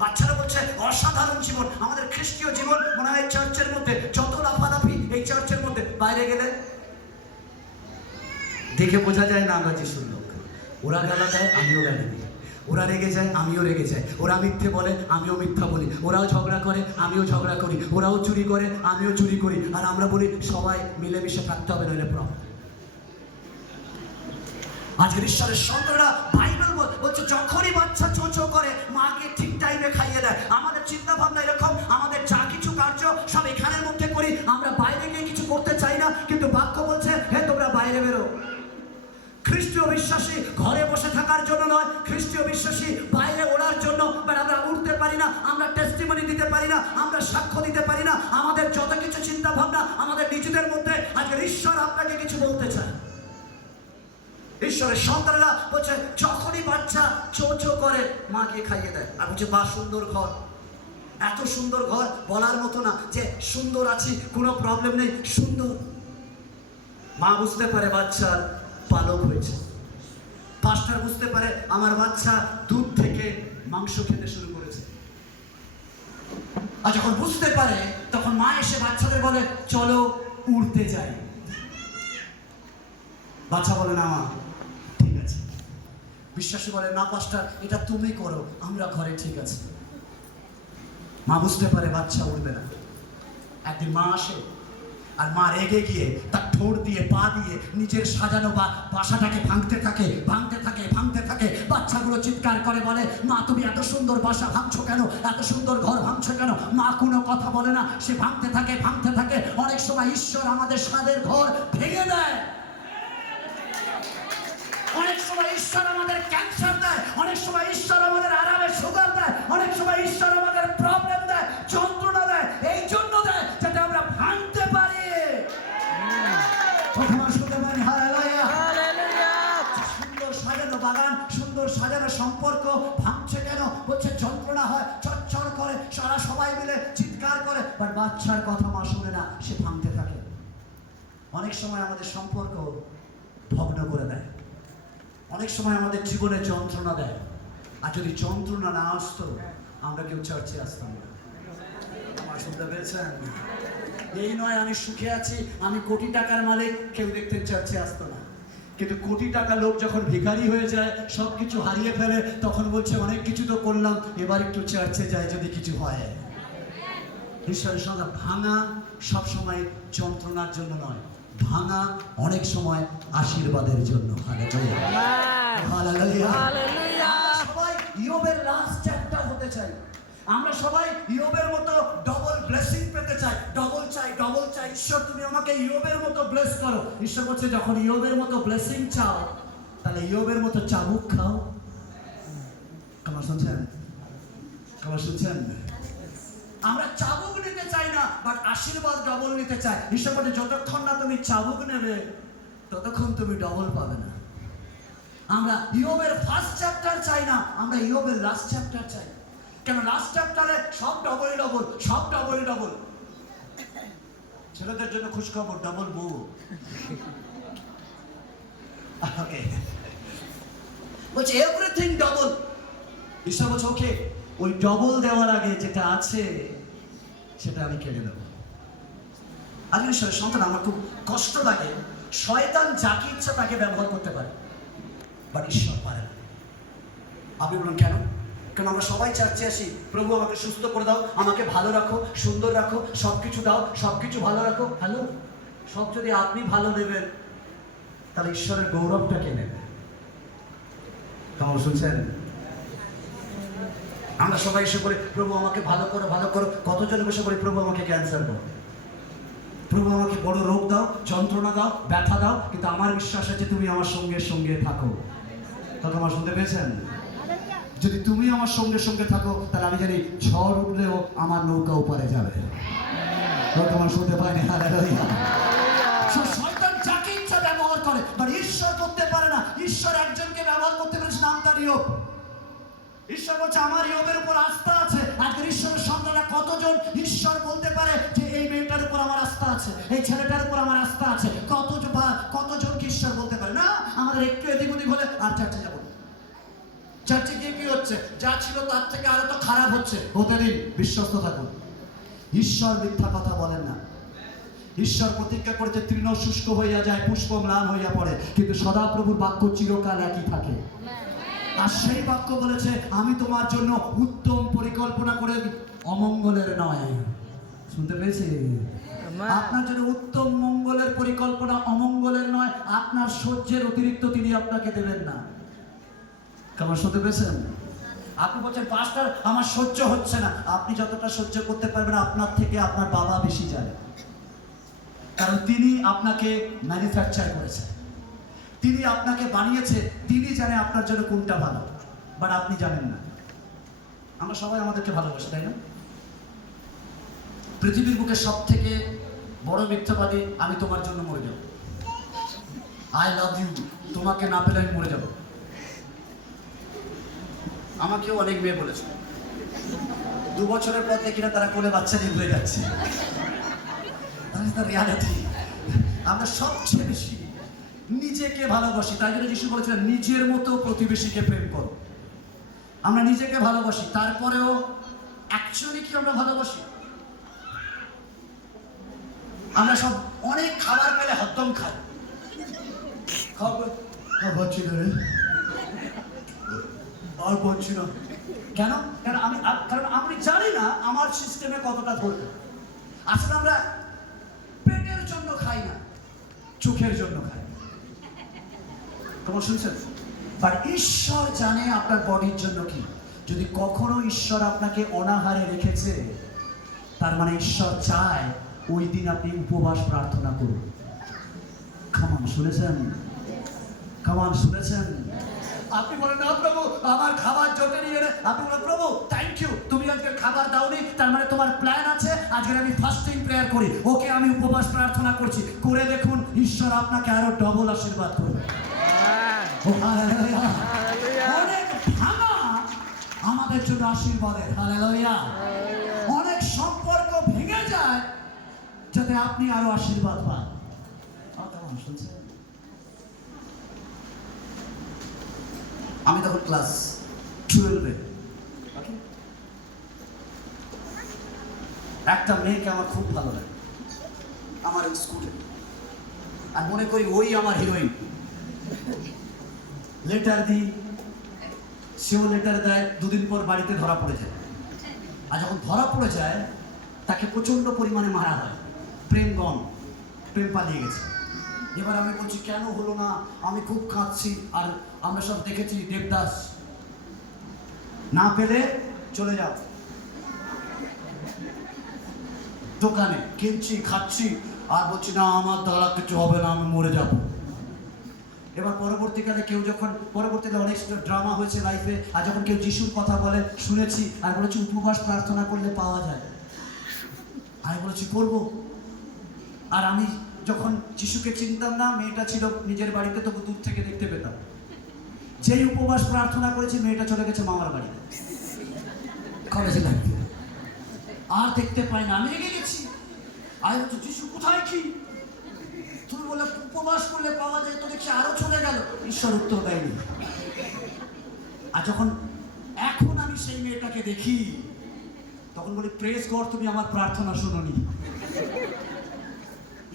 বাচ্চারা বলছে অসাধারণ জীবন। আমাদের খ্রিস্টীয় জীবন মনে হয় চার্চের মধ্যে যত লাফালাফি এই চার্চের মধ্যে, বাইরে গেলে দেখে বোঝা যায় না আমরা যিশুর লোক। ওরা গালা দেয়, আমিও গালি দিই। ওরা রেগে যায়, আমিও রেগে যাই। ওরা মিথ্যে বলে, আমিও মিথ্যা বলি। ওরাও ঝগড়া করে, আমিও ঝগড়া করি। ওরাও চুরি করে, আমিও চুরি করি। আর আমরা বলি সবাই মিলেমিশে থাকতে হবে, নইলে প্রবলেম। আজকের ঈশ্বরের সন্তানরা বাইবেল বলছে যখনই বাচ্চা চো চো করে, মাকে ঠিক টাইমে খাইয়ে দেয়। আমাদের চিন্তা ভাবনা এরকম, আমাদের যা কিছু কার্য সব এখানের মধ্যে করি, আমরা বাইরে গিয়ে কিছু করতে চাই না। কিন্তু বাক্য বলছে হে তোমরা বাইরে বেরো। খ্রিস্টীয় বিশ্বাসী ঘরে বসে থাকার জন্য নয়, খ্রিস্টীয় বিশ্বাসী বাইরে ওড়ার জন্য। বাট আমরা উঠতে পারি না, আমরা টেস্টিমনি দিতে পারি না, আমরা সাক্ষ্য দিতে পারি না। আমাদের যত কিছু চিন্তা ভাবনা আমাদের নিজেদের মধ্যে। আজকের ঈশ্বর আপনাকে কিছু বলতে চায়। ঈশ্বরের সন্তানেরা বলছে যখনই বাচ্চা চো চো করে, মাকে খাইয়ে দেয়। আর বলছে বা সুন্দর ঘর, এত সুন্দর ঘর, বলার মতো না যে সুন্দর আছি, কোনো প্রবলেম নেই, সুন্দর। মা বুঝতে পারে বাচ্চার পালক হয়েছে। পাস্টার বুঝতে পারে আমার বাচ্চা দুধ থেকে মাংস খেতে শুরু করেছে। আর যখন বুঝতে পারে, তখন মা এসে বাচ্চাদের বলে চলো উড়তে যাই। বাচ্চা বলে না মা, ঠিক আছে। বিশ্বাসী বলে না পাস্টার, এটা তুমি করো, আমরা ঘরে ঠিক আছে। মা বুঝতে পারে বাচ্চা উঠবে না। একদিন মা আসে, আর মা রেগে গিয়ে তার ঠোঁট দিয়ে পা দিয়ে নিজের সাজানো বাসাটাকে ভাঙতে থাকে, ভাঙতে থাকে, ভাঙতে থাকে। বাচ্চাগুলো চিৎকার করে বলে মা তুমি এত সুন্দর বাসা ভাঙছো কেন, এত সুন্দর ঘর ভাঙছো কেন? মা কোনো কথা বলে না, সে ভাঙতে থাকে, ভাঙতে থাকে। অনেক সময় ঈশ্বর আমাদের স্বাদের ঘর ভেঙে দেয়। অনেক সময় ঈশ্বর আমাদের ক্যান্সার দেয়, অনেক সময় ঈশ্বর আমাদের আরামে সুগার দেয়, অনেক সময় ঈশ্বর আমাদের প্রবলেম দেয়, যন্ত্রণা দেয়। এই জন্য দেয় যাতে আমরা ভাঙতে পারি। সুন্দর সাজানো বাগান, সুন্দর সাজানো সম্পর্ক ভাঙছে কেন? বলছে যন্ত্রণা হয়, চচ্চর করে, সারা সবাই মিলে চিৎকার করে। বাট বাচ্চার কথা মা শুনে না, সে ভাঙতে থাকে। অনেক সময় আমাদের সম্পর্ক ভগ্ন করে দেয়, অনেক সময় আমাদের জীবনে যন্ত্রণা দেয়। আর যদি যন্ত্রণা না আসতো, আমরা কেউ চার্চে আসতাম না। আমার শুনতে পেরেছেন? এই নয় আমি সুখে আছি, আমি কোটি টাকার মালিক, কেউ দেখতে চার্চে আসতো না। কিন্তু কোটি টাকা লোক যখন ভিখারি হয়ে যায়, সব কিছু হারিয়ে ফেলে, তখন বলছে অনেক কিছু তো করলাম, এবার একটু চার্চে যাই যদি কিছু হয়। ঈশ্বরের সঙ্গে ভাঙা সবসময় যন্ত্রণার জন্য নয়, ভাঙা অনেক সময় আশীর্বাদের জন্য। Hallelujah, hallelujah. আমরা সবাই ইয়োবের লাস্ট চ্যাপ্টার হতে চাই। আমরা সবাই ইয়োবের মতো ডবল ব্লেসিং পেতে চাই। ডবল চাই, ডবল চাই। ঈশ্বর তুমি আমাকে ইয়োবের মতো ব্লেস করো। ঈশ্বর বলছে যখন ইয়োবের মতো ব্লেসিং চাও, তাহলে ইয়োবের মতো চাবুক খাও। আমার শুনছেন? আমার শুনছেন? আমরা চাবুক নিতে চাই না, বাট আশীর্বাদ ডবল নিতে চাই। ঈশ্বর বলছে যতক্ষণ না তুমি চাবুক নেবে, ততক্ষণ তুমি ডবল পাবে না। আমরা ইয়োবের ফার্স্ট চ্যাপ্টার চাই না, আমরা ইয়োবের লাস্ট চ্যাপ্টার চাই। কেন? লাস্ট চ্যাপ্টারে সব ডবল ডবল, সব ডবল ডবল। ছেলেদের জন্য খুশখবর, ডবল বউ। ওকে, বলছে এভরিথিং ডবল। ঈশ্বর বলছে ওকে, ওই ডবল দেওয়ার আগে যেটা আছে সেটা আমি কেড়ে নেব। আজকে ঈশ্বরের সন্তান, আমার খুব কষ্ট লাগে, শয়তান যাকে ইচ্ছা তাকে ব্যবহার করতে পারে, বাট ঈশ্বর পারে না। আপনি বলুন কেন? কারণ আমরা সবাই চার্চে আসি, প্রভু আমাকে সুস্থ করে দাও, আমাকে ভালো রাখো, সুন্দর রাখো, সব কিছু দাও, সব কিছু ভালো রাখো। হ্যালো, সব যদি আপনি ভালো নেবেন, তাহলে ঈশ্বরের গৌরবটা কে নেবে? কেমন শুনছেন? আমরা সবাই এসে বলি প্রভু আমাকে ভালো করো, ভালো করো। কতজন বসে বলি প্রভু আমাকে ক্যান্সার দাও, প্রভু আমাকে বড় রোগ দাও, যন্ত্রণা দাও, ব্যথা দাও, কিন্তু আমার বিশ্বাস আছে তুমি আমার সঙ্গে সঙ্গে থাকো। তখন আমার শুনতে পেয়েছেন? যদি তুমি আমার সঙ্গে সঙ্গে থাকো, তাহলে আমি জানি ঝড় উঠলেও আমার নৌকা উপরে যাবে। আমার শুনতে পাইনি। হালেলুয়া। শয়তান যাকে ইচ্ছা ব্যবহার করে, বাট ঈশ্বর করতে পারে না। ঈশ্বর একজনকে ব্যবহার করতে পেরেছে, নাম তার ইয়োব। ঈশ্বর বলছে আমার ইয়োবের উপর আস্থা আছে। আজকের ঈশ্বরের সন্তানরা কতজন ঈশ্বর বলতে পারে যে এই মেয়েটার উপর আমার আস্থা আছে, এই ছেলেটার উপর আমার আস্থা আছে? কতজন কি ঈশ্বর বলতে পারে? না, আমাদের একটু এদিক ওদিক হলে আর চার্চে যাবো। চার্চে গিয়ে কি হচ্ছে? যা ছিল তার থেকে আরো তো খারাপ হচ্ছে। হতে দিন, বিশ্বস্ত থাকুন। ঈশ্বর মিথ্যা কথা বলেন না। ঈশ্বর প্রতিজ্ঞা করেছে তৃণ শুষ্ক হইয়া যায়, পুষ্প ম্লান হইয়া পড়ে, কিন্তু সদাপ্রভুর বাক্য চিরকাল একই থাকে। আর সেই বাক্য বলেছে আমি তোমার জন্য উত্তম পরিকল্পনা করে, অমঙ্গলের নয়। শুনতে পেয়েছি? আপনার জন্য উত্তম মঙ্গলের পরিকল্পনা, অমঙ্গলের নয়। আপনার সহ্যের অতিরিক্ত তিনি আপনাকে দেবেন না। কেমন শুনতে পেয়েছেন? আপনি বলছেন পাস্টার আমার সহ্য হচ্ছে না। আপনি যতটা সহ্য করতে পারবেন, আপনার থেকে আপনার বাবা বেশি জানে। কারণ তিনি আপনাকে ম্যানুফ্যাকচার করেছে, তিনি আপনাকে বানিয়েছে, তিনি জানে আপনার জন্য কোনটা ভালো, বাট আপনি জানেন না। আমরা সবাই আমাদেরকে ভালোবাসি, তাই না? পৃথিবীর বুকে সব থেকে বড় মিথ্যাবাদী, আমি তোমার জন্য মরে যাব, আই লাভ ইউ, তোমাকে না পেলে আমি মরে যাব। আমাকেও অনেক মেয়ে বলেছে, 2 বছরের পর কিনা তারা কোলে বাচ্চা নিয়ে ঘুরে যাচ্ছে। রিয়ালিটি। আমরা সবচেয়ে বেশি নিজেকে ভালোবাসি। তাই জন্য যিশু বলেছিলেন নিজের মতো প্রতিবেশীকে প্রেম করো। আমরা নিজেকে ভালোবাসি, তারপরেও অ্যাকচুয়ালি কি আমরা ভালোবাসি? আমরা সব অনেক খাবার পেলে হদ্দম খাই। খাচ্ছি না রে, আর বলছি না। কেন? কারণ আমি জানি না আমার সিস্টেমে কতটা ধরবে। আসলে আমরা পেটের জন্য খাই না, চোখের জন্য খাই। তোমার শুনছেন? বাট ঈশ্বর জানে আপনার বডির জন্য কি। যদি কখনো ঈশ্বর আপনাকে অনাহারে রেখেছে, তার মানে ঈশ্বর চায় ওই দিন আপনি উপবাস প্রার্থনা করুন। খামান শুনেছেন? খামান শুনেছেন? আপনি বলেন না প্রভু আমার খাবার জোটে নিয়ে এনে, আপনি বলেন প্রভু থ্যাংক ইউ, তুমি আজকে খাবার দাওনি, তার মানে তোমার প্ল্যান আছে আজকে আমি ফাস্টিং প্রেয়ার করি, ওকে আমি উপবাস প্রার্থনা করছি। করে দেখুন ঈশ্বর আপনাকে আরো ডবল আশীর্বাদ করবে। অনেক ভাঙা আমাদের জন্য আশীর্বাদের। হালেলুয়া। অনেক সম্পর্ক ভেঙে যায় যাতে আপনি আরো আশীর্বাদ পান। শুনছেন? আমি তখন ক্লাস 12-এ, একটা মেয়েকে আমার খুব ভালো লাগে, আমার স্কুলে, আর মনে করি ওই আমার হিরোইন। লেটার দিই, সেও লেটার দেয়, দুদিন পর বাড়িতে ধরা পড়ে যায়। আর যখন ধরা পড়ে যায় তাকে প্রচণ্ড পরিমাণে মারা হয়, প্রেম পালিয়ে গেছে। এবার আমি বলছি কেন হলো না, আমি খুব কাঁদছি। আর আমরা সব দেখেছি দেবদাস, না পেলে চলে যাও দোকানে, কিনছি খাচ্ছি আর বলছি না আমার দ্বারা কিছু হবে না, আমি মরে যাব। এবার পরবর্তীকালে অনেক ড্রামা হয়েছে লাইফে, আর যখন কেউ যিশুর কথা বলে শুনেছি আর বলেছি উপবাস প্রার্থনা করলে পাওয়া যায়, আমি বলেছি করবো। আর আমি যখন যিশুকে চিনতাম না, মেয়েটা ছিল নিজের বাড়িতে, তবু দূর থেকে দেখতে পেতাম। যেই উপবাস প্রার্থনা করেছি মেয়েটা চলে গেছে মামার বাড়িতে, কলেজে লাগবে, আর দেখতে পাই না। আমি রেগে গেছি, আমি বলছি যিশু কোথায় কি, তুমি বলে উপবাস করলে পাওয়া যায়, তো দেখছি আরো চলে গেল। ঈশ্বর উত্তর দেয়নি। আর যখন এখন আমি সেই মেয়েটাকে দেখি তখন বলি প্রেজ গড, তুমি আমার প্রার্থনা শুনোনি।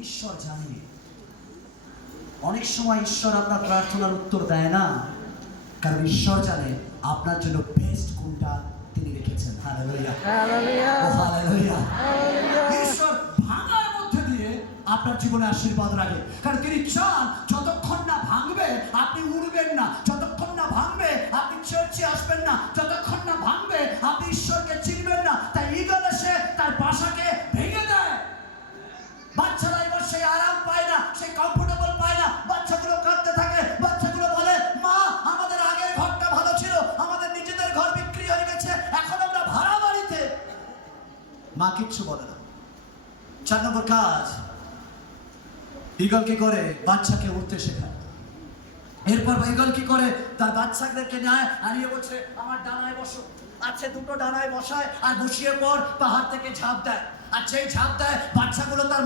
ঈশ্বর জানে, অনেক সময় ঈশ্বর আপনার প্রার্থনার উত্তর দেয় না, কারণ ঈশ্বর জানে আপনার জন্য বেস্ট কোনটা তিনি রেখেছেন। হালেলুয়া, হালেলুয়া, ও হালেলুয়া। হালেলুয়া। ঈশ্বর ভাঙার মধ্যে দিয়ে আপনার জীবনে আশীর্বাদ রাখে, কারণ তিনি চান যতক্ষণ না ভাঙবে আপনি উড়বেন না, যতক্ষণ না ভাঙবে আপনি চার্চে আসবেন না, যতক্ষণ না ভাঙবে আপনি ঈশ্বরকে চিনবেন না। তাই ঈগল এসে তার বাসাকে ভেঙে দেয়। বাচ্চারা এবার সেই আরাম পায় না, সেই কমফোর্টেবল পায় না, বাচ্চাগুলো কাঁদতে থাকে, বাচ্চাগুলো বলে মা আমাদের আগের ঘরটা ভালো ছিল, আমাদের নিজেদের ঘর বিক্রি হয়ে গেছে, এখন আমরা ভাড়া বাড়িতে। মা কিচ্ছু বলে না। 4 নম্বর কাজ, ঈগল কি করে বাচ্চাকে উঠতে শেখায়। এরপর ঈগল কি করে তার বাচ্চাদেরকে নেয়, আনিয়ে বলছে আমার ডানায় বসো। আচ্ছা, দুটো ডানায় বসায় আর বসিয়ে পর পাহাড় থেকে ঝাঁপ দেয়। আর যেই ঝাঁপ দেয় বাচ্চাগুলো তার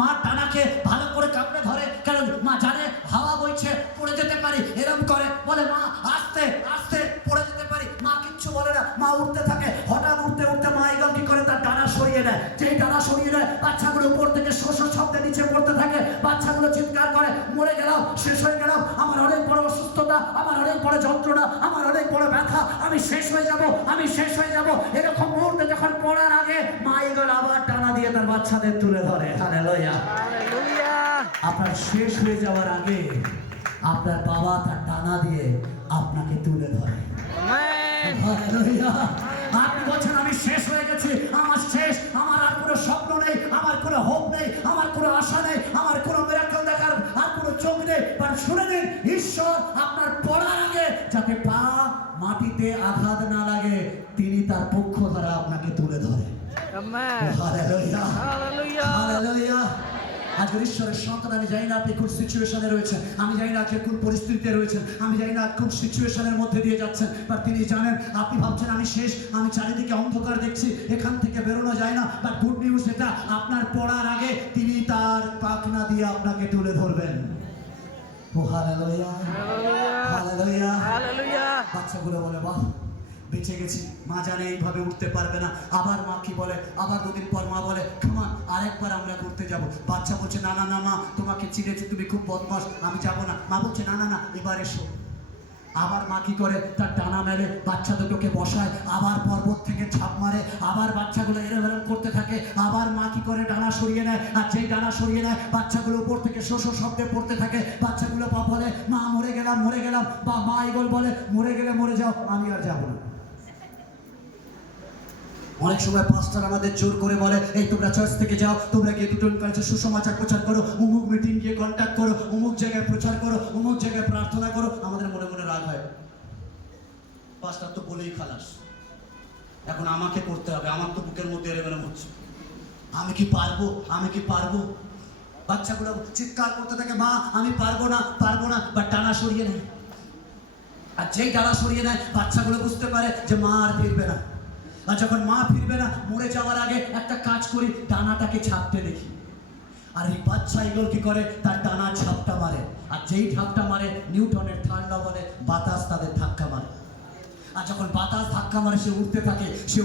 মার ডানাকে ভালো করে কামড়ে ধরে, কারণ মা জানে হাওয়া বইছে, পড়ে যেতে পারি। এরকম করে বলে মা আস্তে আস্তে পড়ে যেতে পারি। মা কিচ্ছু বলে না, মা উঠতে থাকে। হঠাৎ উঠতে উঠতে মা ঈগল কি করে তার ডানা সরিয়ে দেয়। যেই ডানা সরিয়ে দেয় বাচ্চাগুলো উপর থেকে শোষ শব্দে নিচে পড়তে থাকে। বাচ্চাগুলো চিৎকার করে মরে গেলাম, শেষ হয়ে গেলাম, আমার অনেক বড় অসুস্থতা, আমার অনেক বড় যন্ত্রণা, আমার অনেক বড় ব্যথা, আমি শেষ হয়ে যাব, আমি শেষ হয়ে যাব। এরকম মুহূর্তে যখন পড়ার আগে মা ঈগল আবার টানা দিয়ে তার বাচ্চাদের তুলে ধরে। Hallelujah, hallelujah. আপনার শেষ হয়ে যাওয়ার আগে আপনার বাবা তার টানা দিয়ে আপনাকে তুলে ধরে। আমেন। হালেলুয়া। আপনি বলছেন আমি শেষ হয়ে গেছি, আমার শেষ, আমার আর কোনো স্বপ্ন নেই, আমার কোনো হোপ নেই, আমার কোনো আশা নেই, আমার কোনো মিরাকেল দেখার আর কোনো চোখ নেই। বাট শুনে নিন, ঈশ্বর আপনার পড়ার আগে যাতে পা মাটিতে আঘাত না লাগে তিনি তার পক্ষ দ্বারা আপনাকে তুলে ধরে। আমেন। Hallelujah, hallelujah. হালেলুয়া। আজকে ঈশ্বরের সন্তান, আমি জানি না আপনি কোন সিচুয়েশনে রয়েছেন, আমি জানি না আপনি কোন পরিস্থিতিতে রয়েছেন, আমি জানি না কোন সিচুয়েশনের মধ্যে দিয়ে যাচ্ছেন, বাট তিনি জানেন। আপনি ভাবছেন আমি শেষ, আমি চারিদিকে অন্ধকার দেখছি, এখান থেকে বেরোনো যায় না, বাট গুড নিউজ এটা, আপনার পড়ার আগে তিনি তার পাখনা দিয়ে আপনাকে তুলে ধরবেন। ও হালেলুয়া, হালেলুয়া। হালেলুয়া। হালেলুয়া। বাচ্চাগুলো বলে বাহ বেঁচে গেছি। মা জানে এইভাবে উঠতে পারবে না। আবার মা কি বলে, আবার 2 দিন পর মা বলে কামান আরেকবার আমরা ঘুরতে যাব। বাচ্চা বলছে না না না মা, তোমাকে চিনেছি, তুমি খুব বদমাস, আমি যাব না। মা বলছে না না না এবার এসো। আবার মা কি করে তার ডানা মেলে বাচ্চা দুটোকে বসায়, আবার পর্বত থেকে ঝাঁপ মারে, আবার বাচ্চাগুলো এরম করতে থাকে। আবার মা কি করে ডানা সরিয়ে নেয়, আর যেই ডানা সরিয়ে নেয় বাচ্চাগুলো উপর থেকে শোষ শব্দে পড়তে থাকে। বাচ্চাগুলো বলে মা মরে গেলাম, মরে গেলাম। বা মা ঈগল বলে মরে গেলে মরে যাও, আমি আর যাবো না। অনেক সময় পাস্টার আমাদের জোর করে বলে এই তোমরা চার্চ থেকে যাও, তোমরা গিয়ে দুটো কাছে সুসমাচার প্রচার করো, অমুক মিটিং গিয়ে কন্ট্যাক্ট করো, অমুক জায়গায় প্রচার করো, অমুক জায়গায় প্রার্থনা করো। আমাদের মনে মনে রাগ হয়, পাস্টার তো বলেই খালাস, এখন আমাকে করতে হবে, আমার তো বুকের মধ্যে এরম হচ্ছে, আমি কি পারবো, আমি কি পারবো। বাচ্চাগুলো চিৎকার করতে থাকে মা আমি পারবো না, পারবো না, বা টানা সরিয়ে নেয়। আর যেই ডানা সরিয়ে নেয় বাচ্চাগুলো বুঝতে পারে যে মা আর ফিরবে না। আর যখন মা ফিরবে না, মরে যাওয়ার আগে একটা কাজ করি, ডানাটাকে ছাপতে দেখি। আর এই বাচ্চা ঈগল কি করে তার ডানা ঝাপটা মারে, আর যেই ঝাপটা মারে নিউটনের 3rd ল বলে বাতাস তাদের ধাক্কা মারে। আর যখন বাতাস ধাক্কা মারে সে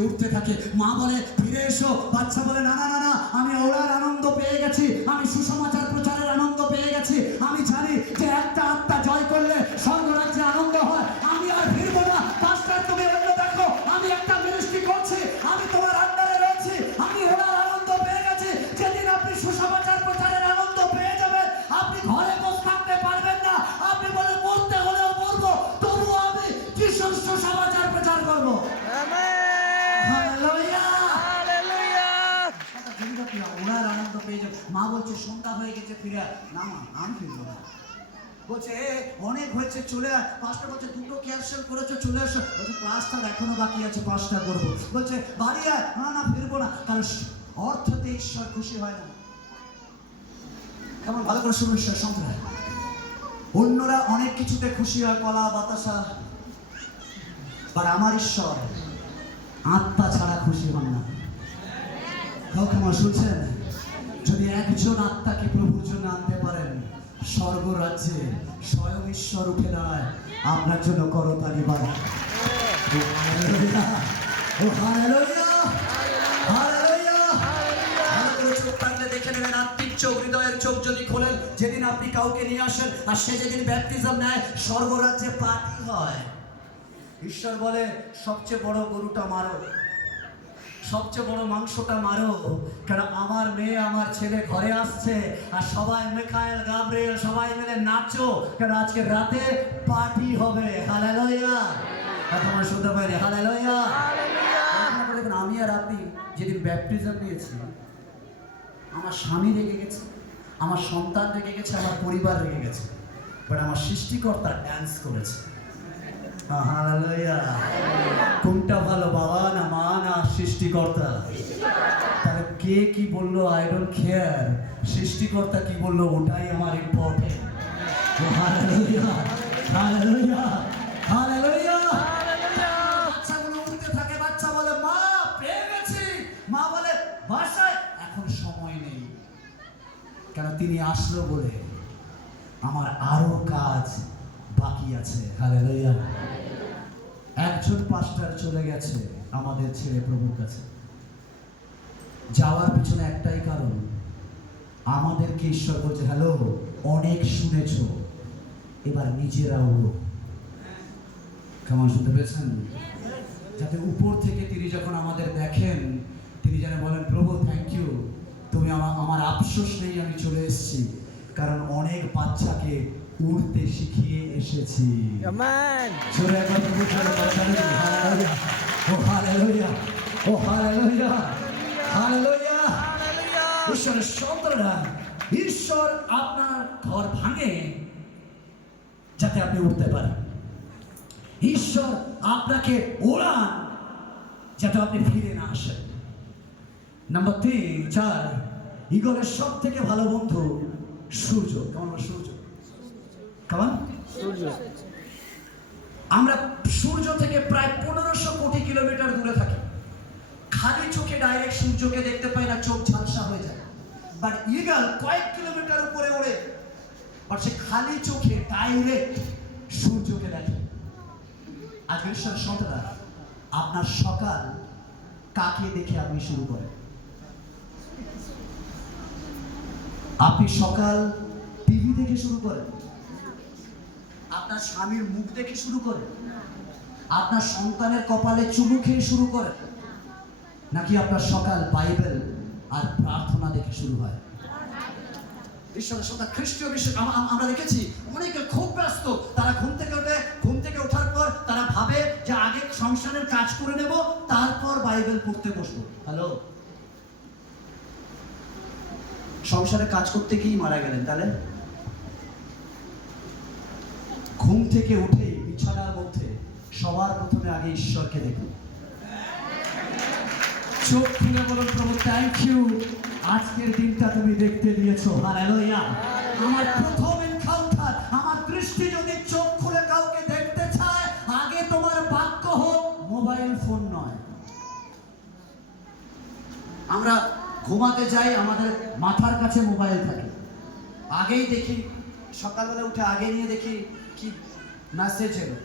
উঠতে থাকে। মা বলে ফিরে এসো, বাচ্চা বলে না না না না, আমি ওড়ার আনন্দ পেয়ে গেছি, আমি সুসমাচার প্রচারের আনন্দ পেয়ে গেছি, আমি জানি যে একটা আত্মা জয় করলে স্বর্গরাজ্যে আনন্দ হয়, আমি আর ফিরবো না। পাস্টার তুমি অন্য দেখো, আমি একটা মিনিস্ট্রি করছি, আমি তোমার আন্ডারে রয়েছি, আমি ওড়ার আনন্দ পেয়ে গেছি। যেদিন আপনি সুসমাচার প্রচারের আনন্দ পেয়ে যাবেন, আপনি ঘরে বসে থাকতে পারবেন না, আপনি বলে মরতে হলেও মরবো, তবুও আমি যিশুর সুসমাচার প্রচার করবো। আমেন। হালেলুয়া। হালেলুয়া। ওনার আনন্দ পেয়ে যাবে। মা বলছে সন্ধ্যা হয়ে গেছে, ফিরে আয়। না মা, আমি ফিরবো না। বলছে অনেক হয়েছে, চলে আয়। পাঁচটা বলছে দুটো ক্যান্সেল করেছো, চলে এসো। বলছে পাঁচটা এখনো বাকি আছে, পাঁচটা করবো। বলছে বাড়ি আয়। না না, ফিরবো না, কারণ অর্থতে ঈশ্বর খুশি হয় না। কেমন ভালো করে শুনুন ঈশ্বর সন্তান, অন্যরা অনেক কিছুতে খুশি হয়, কলা বাতাসা, আর আমার ঈশ্বর আত্মা ছাড়া খুশি হন না। কেমন শুনছেন? যদি একজন আত্মাকে প্রভুর জন্য আনতে পারেন, স্বর্গ রাজ্যে স্বয়ং ঈশ্বর উঠে দাঁড়ায় আপনার জন্য করতালি বাড়ায়। ও হালেলুয়া, ও হালেলুয়া, হালেলুয়া। ভালো করে চোখ থাকলে দেখে নেবেন, আত্মিক চোখ, হৃদয়ের চোখ যদি খোলেন, যেদিন আপনি কাউকে নিয়ে আসেন আর সে যেদিন ব্যাপটিজম নেয়, স্বর্গরাজ্যে পার্টি হয়। ঈশ্বর বলে সবচেয়ে বড় গরুটা মারো, সবচেয়ে বড় মাংসটা মারো, কারণ আমার মেয়ে আমার ছেলে ঘরে আসছে, আর সবাই মিখায়েল গাব্রিয়েল সবাই মিলে নাচো, কারণ আজকে রাতে পার্টি হবে। হালেলুয়া। এখন শুনতে পাইনি হালেলুয়া। দেখুন, আমি আর আপনি যেদিন ব্যাপটিজম নিয়েছি, আমার স্বামী রেগে গেছে, আমার সন্তান রেগে গেছে, আমার পরিবার রেগে গেছে, বাট আমার সৃষ্টিকর্তা ড্যান্স করেছে। হালেলুয়া। কোনটা ভালো, বাবা না মা না সৃষ্টিকর্তা? তাহলে কে কি বললো আই ডোন্ট কেয়ার, সৃষ্টিকর্তা কি বললো ওটাই আমার ইম্পর্টেন্ট। Hallelujah, hallelujah, hallelujah. বাচ্চাগুলো উঠতে থাকে, বাচ্চা বলে মা পেয়ে গেছি, মা বলে বাসায় এখন সময় নেই, কেন তিনি আসলো বলে আমার আরো কাজ বাকি আছে। হালেলুয়া। একজন পাস্টার চলে গেছে আমাদের ছেড়ে প্রভুর কাছে, যাওয়ার পিছনে একটাই কারণ, আমাদেরকে ঈশ্বর বলছে হ্যালো অনেক শুনেছো, এবার নিজেরা উড়ো। কেমন শুনতে পেয়েছেন? যাতে উপর থেকে তিনি যখন আমাদের দেখেন, তিনি যেন বলেন প্রভু থ্যাংক ইউ, তুমি আমার আফসোস নেই, আমি চলে এসেছি, কারণ অনেক বাচ্চাকে উড়তে শিখিয়ে এসেছি। আমেন। জোরে একবার প্রভুর জন্য হালেলুয়া, ও হালেলুয়া, ও হালেলুয়া, হালেলুয়া। ঈশ্বরের সন্তানরা, ঈশ্বর আপনার ঘর ভাঙে যাতে আপনি উঠতে পারেন, ঈশ্বর আপনাকে ওড়ান যাতে আপনি ফিরে না আসেন। নাম্বার 3, 4, ঈগলের সব থেকে ভালো বন্ধু সূর্য। কেমন সূর্য? কেমন সূর্য? আমরা সূর্য থেকে প্রায় 1500 কোটি কিলোমিটার দূরে থাকি, খালি চোখে ডাইরেক্ট সূর্যকে দেখতে পাই না, চোখ ঝালসা হয়ে যায়। বাট ঈগল কয়েক কিলোমিটার উপরে ওড়ে, বাট সে খালি চোখে ডাইরেক্ট সূর্যকে দেখে। আজকে ঈশ্বরের সন্তানরা, আপনার সকাল কাকে দেখে আপনি শুরু করেন? আপনি সকাল টিভি দেখে শুরু করেন, আপনার স্বামীর মুখ দেখে শুরু করেন, আপনার সন্তানের কপালে চুমু খেয়ে শুরু করেন, নাকি আপনার সকাল বাইবেল আর প্রার্থনা দেখে শুরু হয়? ঈশ্বরের সন্তান, খ্রিস্টীয় বিশ্বে আমরা দেখেছি অনেকে খুব ব্যস্ত, তারা ঘুম থেকে ওঠার পর তারা ভাবে যে আগে সংসারের কাজ করে নেব, তারপর বাইবেল পড়তে বসবো। হ্যালো, সংসারে কাজ করতে গিয়েই মারা গেলেন। তাহলে ঘুম থেকে উঠে বিছানার মধ্যে সবার প্রথমে আগে ঈশ্বরকে দেখুন। চোখ খুলে বলুন প্রভু থ্যাংক ইউ, আজকের দিনটা তুমি দেখতে দিয়েছো। হালেলুয়া। আমার প্রথম এনকাউন্টার, আমার দৃষ্টি যদি চোখ খুলে কাউকে দেখতে চায়, আগে তোমার বাক্য হোক, মোবাইল ফোন নয়। আমরা ঘুমাতে যাই, আমাদের মাথার কাছে মোবাইল থাকে, আগেই দেখি, সকালবেলা উঠে আগে নিয়ে দেখি কি মেসেজ এলো।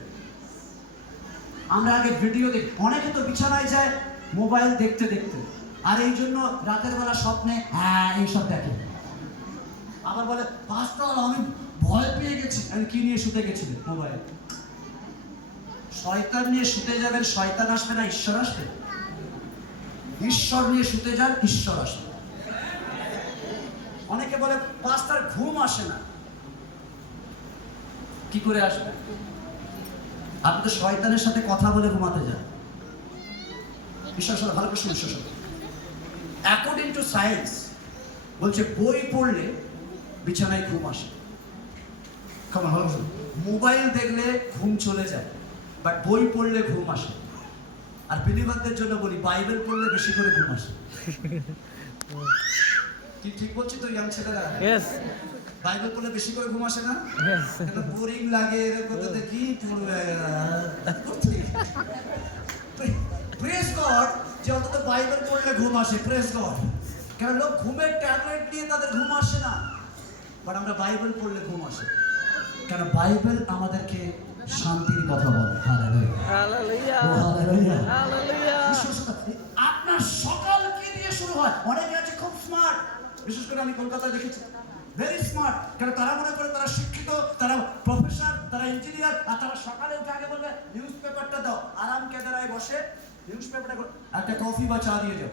আমরা আগে ভিডিও দেখি, অনেকে তো বিছানায় যায় মোবাইল দেখতে দেখতে, আর এই জন্য রাতের বেলা স্বপ্নে এইসব দেখে। আবার বলে পাঁচটাল আমি ভয় পেয়ে গেছি। আমি কি নিয়ে শুতে গেছিলে? মোবাইল। শয়তান নিয়ে শুতে যাবেন, শয়তান আসবে না ঈশ্বর আসবে? ঈশ্বর নিয়ে শুতে যান, ঈশ্বর আসবে। অনেকে বলে পাঁচটার ঘুম আসে না। কি করে আসবে? আপনি তো শয়তানের সাথে কথা বলে ঘুমাতে যান। বিশ্বাস হলো, ভালো করে বিশ্বাস হলো। অ্যাকর্ডিং টু সায়েন্স বলছে বই পড়লে বিছানায় ঘুম আসে। কেমন ভালো? মোবাইল দেখলে ঘুম চলে যায়, বাট বই পড়লে ঘুম আসে। আর বিলিভারদের জন্য বলি বাইবেল পড়লে বেশি করে ঘুম আসে। কি ঠিক বলছি তো ইয়াং ছেলেরা? Yes. বাইবেল পড়লে বেশি করে ঘুম আসে না? Yes. এটা বোরিং লাগে, এরকম তো দেখি পড়বে। প্রেজ গড যে অন্তত বাইবেল পড়লে ঘুম আসে। Praise God. কারণ লোক ঘুমের ট্যাবলেট নিয়ে তাদের ঘুম আসে না, বাট আমরা বাইবেল পড়লে ঘুম আসে। কারণ বাইবেল আমাদেরকে শান্তির কথা বলে। Hallelujah, Hallelujah. ও হালেলুয়া। Hallelujah. আপনার সকাল কি দিয়ে শুরু হয়? অনেকে আছে খুব স্মার্ট, বিশেষ করে আমি কলকাতায় দেখেছি, ভেরি স্মার্ট। কারণ তারা মনে করে তারা শিক্ষিত, তারা প্রফেসর, তারা ইঞ্জিনিয়ার, আর তারা সকালে উঠে আগে বলবে নিউজ পেপারটা দাও, আরাম কেদারায় বসে নিউজ পেপারটা একটা কফি বা চা দিয়ে যাও।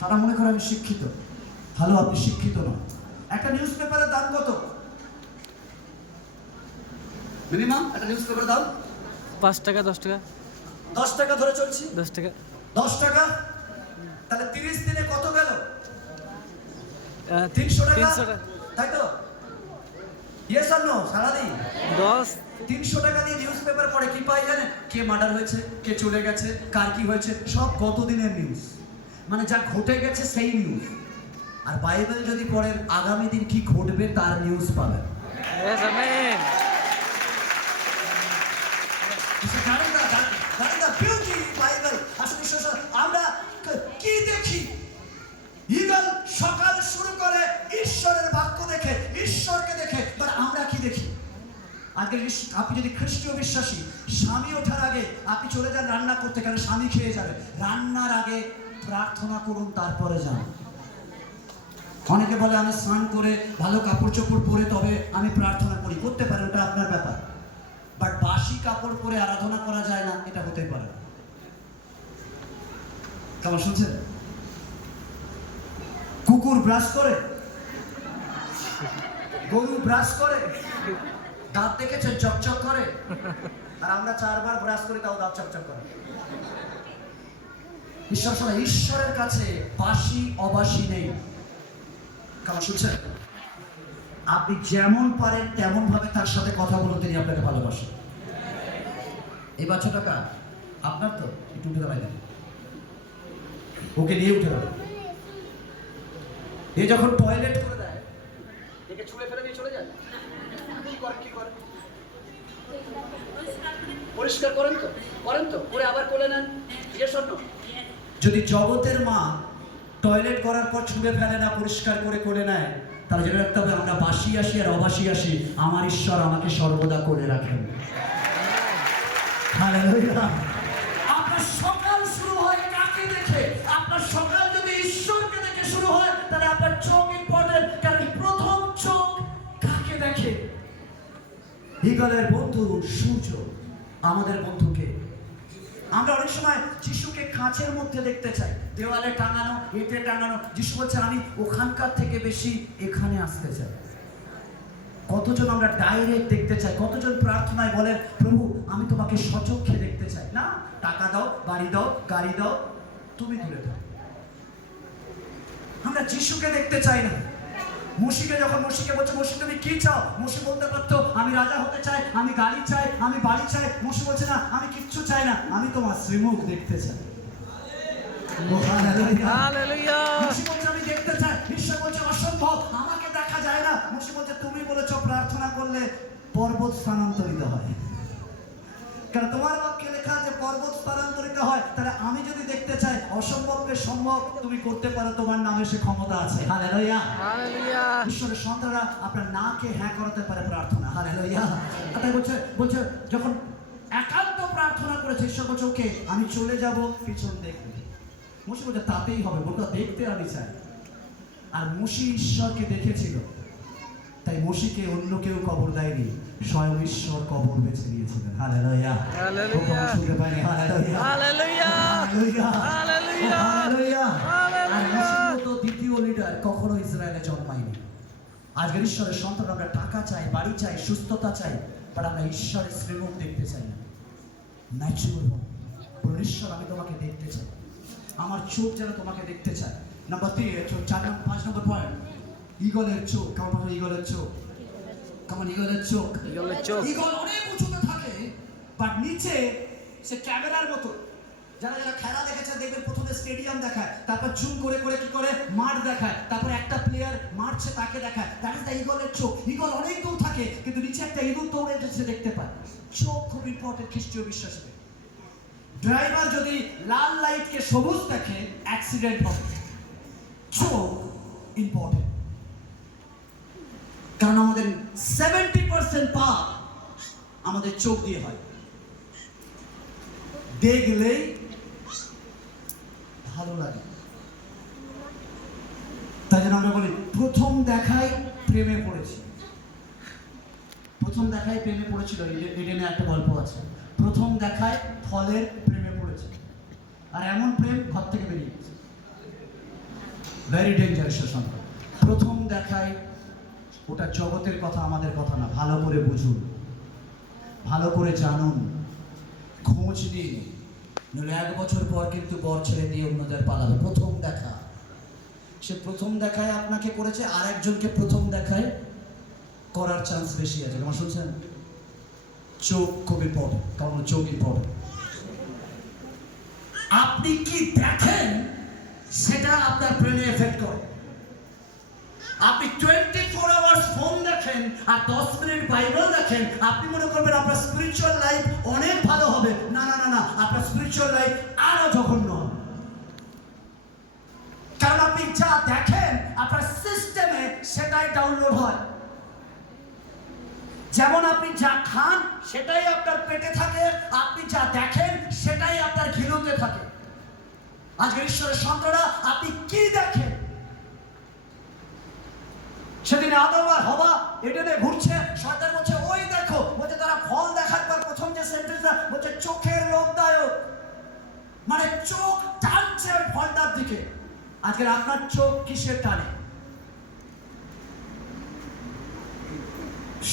তারা মনে করে আমি শিক্ষিত। ভালো, আপনি শিক্ষিত নন। একটা নিউজ পেপারের দাম কত? মিনিমাম একটা নিউজ পেপারের দাম 5 টাকা 10 টাকা 10 টাকা ধরে চলছি। 10 টাকা 10 টাকা, তাহলে 30 দিনে কত গেল? 300 300 টাকা, টাকা তাই তো? ইয়েস আর নো? সারাদিন 10 300 টাকা দিয়ে নিউজ পেপার পড়ে কি পাই জানেন? কে মার্ডার হয়েছে, কে চলে গেছে, কার কি হয়েছে, সব গত দিনের নিউজ। মানে যা ঘটে গেছে সেই নিউজ। আর বাইবেল যদি পড়েন আগামী দিন কি ঘটবে তার নিউজ পাবেন। Yes, amen. আমরা কি দেখি? ঈগল সকাল শুরু করে ঈশ্বরের বাক্য দেখে, ঈশ্বরকে দেখে। বাট আমরা কি দেখি? আজকে আপনি যদি খ্রিস্টীয় বিশ্বাসী, স্বামী ওঠার আগে আপনি চলে যান রান্না করতে, কারণ স্বামী খেয়ে যাবে। রান্নার আগে প্রার্থনা করুন, তারপরে যান। অনেকে বলে আমি স্নান করে ভালো কাপড় চোপড় পরে তবে আমি প্রার্থনা করি। করতে পারেন, ওটা আপনার ব্যাপার। বাট বাসি কাপড় পরে আরাধনা করা যায় না, এটা হতে পারে না। কেমন শুনছেন? কুকুর ব্রাশ করে, গরু ব্রাশ করে, দাঁত দেখেছেন চকচক করে, আর আমরা 4 বার ব্রাশ করি তাও দাঁত চকচক করে। ঈশ্বরের কাছে বাসি অবাসি নেই। কেমন শুনছেন? আপনি যেমন পারেন তেমন ভাবে তার সাথে কথা বলুন, তিনি আপনাকে ভালোবাসেন। এই বাচ্চাটা কার? আপনার তো? একটু উঠে দাঁড়াই দেন, ওকে নিয়ে উঠে দাঁড়ান। এ যখন টয়লেট করে দেয়, একে ছুঁড়ে ফেলে দিয়ে চলে যায়। কি করে? পরিষ্কার করেন তো? করে আবার কোলে নেন। যদি জগতের মা টয়লেট করার পর ছুঁড়ে ফেলে না, পরিষ্কার করে কোলে নেয়, তাহলে জেনে রাখতে হবে আমরা বাসি আসি আর অবাসি আসি, আমার ঈশ্বর আমাকে সর্বদা কোলে রাখেন। হালেলুয়া। আপনার সকাল শুরু হয় কাকে দেখে? আপনার সকাল যদি ঈশ্বরকে দেখে শুরু হয়, তাহলে আপনার চোখ ইম্পর্টেন্ট। কারণ প্রথম চোখ কাকে দেখে? ঈগলের বন্ধু সূর্য। আমাদের বন্ধুকে আমরা অনেক সময় যিশুকে কাঁচের মধ্যে দেখতে চাই, দেওয়ালে টাঙানো, এতে টাঙানো। যিশু বলছে আমি ওখানকার থেকে বেশি এখানে আসতে চাই। কতজন আমরা ডাইরেক্ট দেখতে চাই? কতজন প্রার্থনায় বলেন প্রভু আমি তোমাকে সচক্ষে দেখতে চাই? না, টাকা দাও, বাড়ি দাও, গাড়ি দাও, তুমি দূরে দাও। আমরা যিশুকে দেখতে চাই না। মুশিকে যখন মুশিকে বলছে মুশি তুমি কি চাও, মুশি বলতে পারতো আমি রাজা হতে চাই, আমি গাড়ি চাই, আমি বাড়ি চাই। মুশি বলছে না, আমি কিচ্ছু চাই না, আমি তোমার শ্রীমুখ দেখতে চাই। Hallelujah. মুশি বলছে আমি দেখতে চাই। ঈশ্বর বলছে অসম্ভব, আমাকে দেখা যায় না। মুশি বলছে তুমি বলেছো প্রার্থনা করলে পর্বত স্থানান্তরিত হয়। কারণ তোমার বাক্যে লেখা আছে পর্বত স্থানান্তরিত হয়। তাহলে আমি যদি দেখতে চাই অসম্ভবকে সম্ভব তুমি করতে পারো, তোমার নামে সে ক্ষমতা আছে। হালেলুয়া। Hallelujah. ঈশ্বরের সন্তানরা আপনার নাকে হ্যাঁ করাতে পারে প্রার্থনা। হালেলুয়া। তাই বলছে যখন একান্ত প্রার্থনা করেছে, ঈশ্বর বলছে ওকে আমি চলে যাব, পিছন দেখবে। মুশি বলছে তাতেই হবে, ওটা দেখতে আমি চাই। আর মুশি ঈশ্বরকে দেখেছিল, তাই মুশিকে অন্য কেউ কবর দেয়নি, স্বয়ং ঈশ্বর কবর বেছে নিয়েছিলেন। হালেলুয়া, হালেলুয়া, শুনতে পাইনি? Hallelujah, hallelujah, hallelujah, hallelujah, hallelujah. আর হালেলুয়া। মুশির মতো দ্বিতীয় লিডার কখনো ইসরায়েলে জন্মায়নি। আজকের ঈশ্বরের সন্তান, আমরা টাকা চাই, বাড়ি চাই, সুস্থতা চাই, বাট আমরা ঈশ্বরের শ্রীমুখ দেখতে চাই না। ন্যাচুরাল বলুন, ঈশ্বর আমি তোমাকে দেখতে চাই, আমার চোখ যেন তোমাকে দেখতে চায়। নাম্বার 3, 5 নম্বর পয়েন্ট, ঈগলের চোখ। কেমন ঈগলের চোখ? কেমন ঈগলের চোখ? ঈগলের চোখ। ঈগল অনেক উঁচুতে থাকে, বাট নিচে সে ক্যামেরার মতো। যারা যারা খেলা দেখেছে দেখবেন, প্রথমে স্টেডিয়াম দেখায়, তারপর জুম করে করে কি করে মাঠ দেখায়, তারপর একটা প্লেয়ার মারছে তাকে দেখায়। দ্যাট ইজ দ্য ঈগলের চোখ। ঈগল অনেক দূর থাকে, কিন্তু নিচে একটা ইঁদুর দৌড়ে এসে দেখতে পায়। চোখ খুব ইম্পর্টেন্ট খ্রিস্টীয় বিশ্বাসে। ড্রাইভার যদি লাল লাইটকে সবুজ দেখে, অ্যাক্সিডেন্ট হবে। চোখ ইম্পর্টেন্ট, কারণ আমাদের 70% পাপ আমাদের চোখ দিয়ে হয়। দেখলেই ভালো লাগে, তাই জন্য আমরা বলি প্রথম দেখায় প্রেমে পড়েছি। প্রথম দেখায় প্রেমে পড়েছিল, এডেনে একটা গল্প আছে। প্রথম দেখায় ফলের প্রেমে পড়েছে, আর এমন প্রেম ঘর থেকে বেরিয়ে গেছে। ভেরি ডেঞ্জারাস সম্পর্ক। প্রথম দেখায়, ওটা জগতের কথা, আমাদের কথা না। ভালো করে বুঝুন, ভালো করে জানুন, খোঁজ নিন, নইলে 1 বছর পর কিন্তু বর ছেড়ে দিয়ে অন্যদের পালাবে। প্রথম দেখা, সে প্রথম দেখায় আপনাকে করেছে, আর একজনকে প্রথম দেখায় করার চান্স বেশি আছে। আমার শুনছেন? চোখ খুব ইম্পর্টেন্ট। কারণ চোখ ইম্পর্টেন্ট। আপনি কি দেখেন সেটা আপনার ব্রেনে এফেক্ট করে। আপনি 24 আওয়ার্স ফোন দেখেন আর 10 মিনিট বাইবেল দেখেন, আপনি মনে করবেন আপনার স্পিরিচুয়াল লাইফ অনেক ভালো হবে। না না না না, আপনার স্পিরিচুয়াল লাইফ আরো জঘন্য হবে। কারণ আপনি যা দেখেন আপনার সিস্টেমে সেটাই ডাউনলোড হয়। যেমন আপনি যা খান সেটাই আপনার পেটে থাকে, আপনি যা দেখেন সেটাই আপনার ঘিলুতে থাকে। আজকে ঈশ্বরের সন্তানরা, আপনি কি দেখেন? সেদিন আদম আর হওয়া এডেনে ঘুরছে, শয়তান বলছে ওই দেখো, বলছে তারা ফল দেখার পর প্রথম যে সেন্টেন্সটা বলছে চোখের লোভদায়ক, মানে চোখ টানছে ওই ফলটার দিকে। আজকে আপনার চোখ কিসের টানে?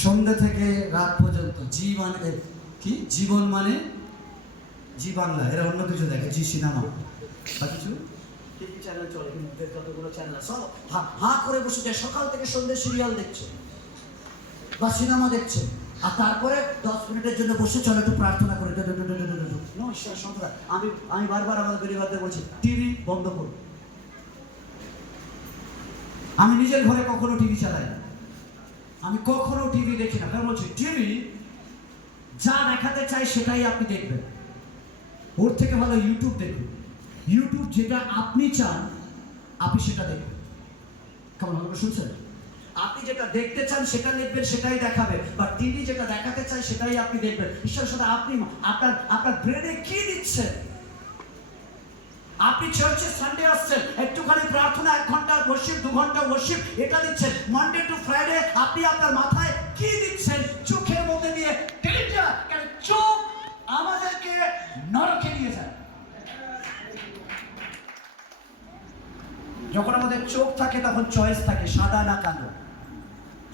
সন্ধ্যা থেকে রাত পর্যন্ত জি মানে কি, জীবন মানে জি বাংলা, এরা অন্য কিছু দেখে, জি সিনেমা বা কিছু চ্যানেল চলে, যতগুলো চ্যানেল সব হা করে বসে যায়, সকাল থেকে সন্ধ্যে সিরিয়াল দেখছে বা সিনেমা দেখছে, আর তারপরে 10 মিনিটের জন্য বসে চলে একটু প্রার্থনা করে। আমি বারবার আমাদের পরিবারদের বলছি টিভি বন্ধ করুন। আমি নিজের ঘরে কখনো টিভি চালাই না, আমি কখনো টিভি দেখি না। কারণ বলছি টিভি যা দেখাতে চাই সেটাই আপনি দেখবেন, ওর থেকে ভালো ইউটিউব দেখুন। ইউটিউব যেটা আপনি চান আপনি সেটা দেখবেন। কেমন ভালো শুনছেন? আপনি যেটা দেখতে চান সেটা দেখবেন, সেটাই দেখাবে। বা টিভি যেটা দেখাতে চায় সেটাই আপনি দেখবেন। ঈশ্বরের সাথে আপনি আপনার ব্রেনে কি দিচ্ছেন? আপনি চার্চে সানডে আসছেন, একটুখানি প্রার্থনা, 1 ঘন্টা ওয়ার্শিপ, 2 ঘন্টা ওয়ার্শিপ, এটা দিচ্ছেন। মানডে টু ফ্রাইডে আপনি আপনার মাথায় কি দিচ্ছেন? চোখের মধ্যে দিয়ে ডেঞ্জার। কারণ চোখ আমাদেরকে নরকে নিয়ে যায়। যখন আমাদের চোখ থাকে তখন চয়েস থাকে, সাদা না কালো।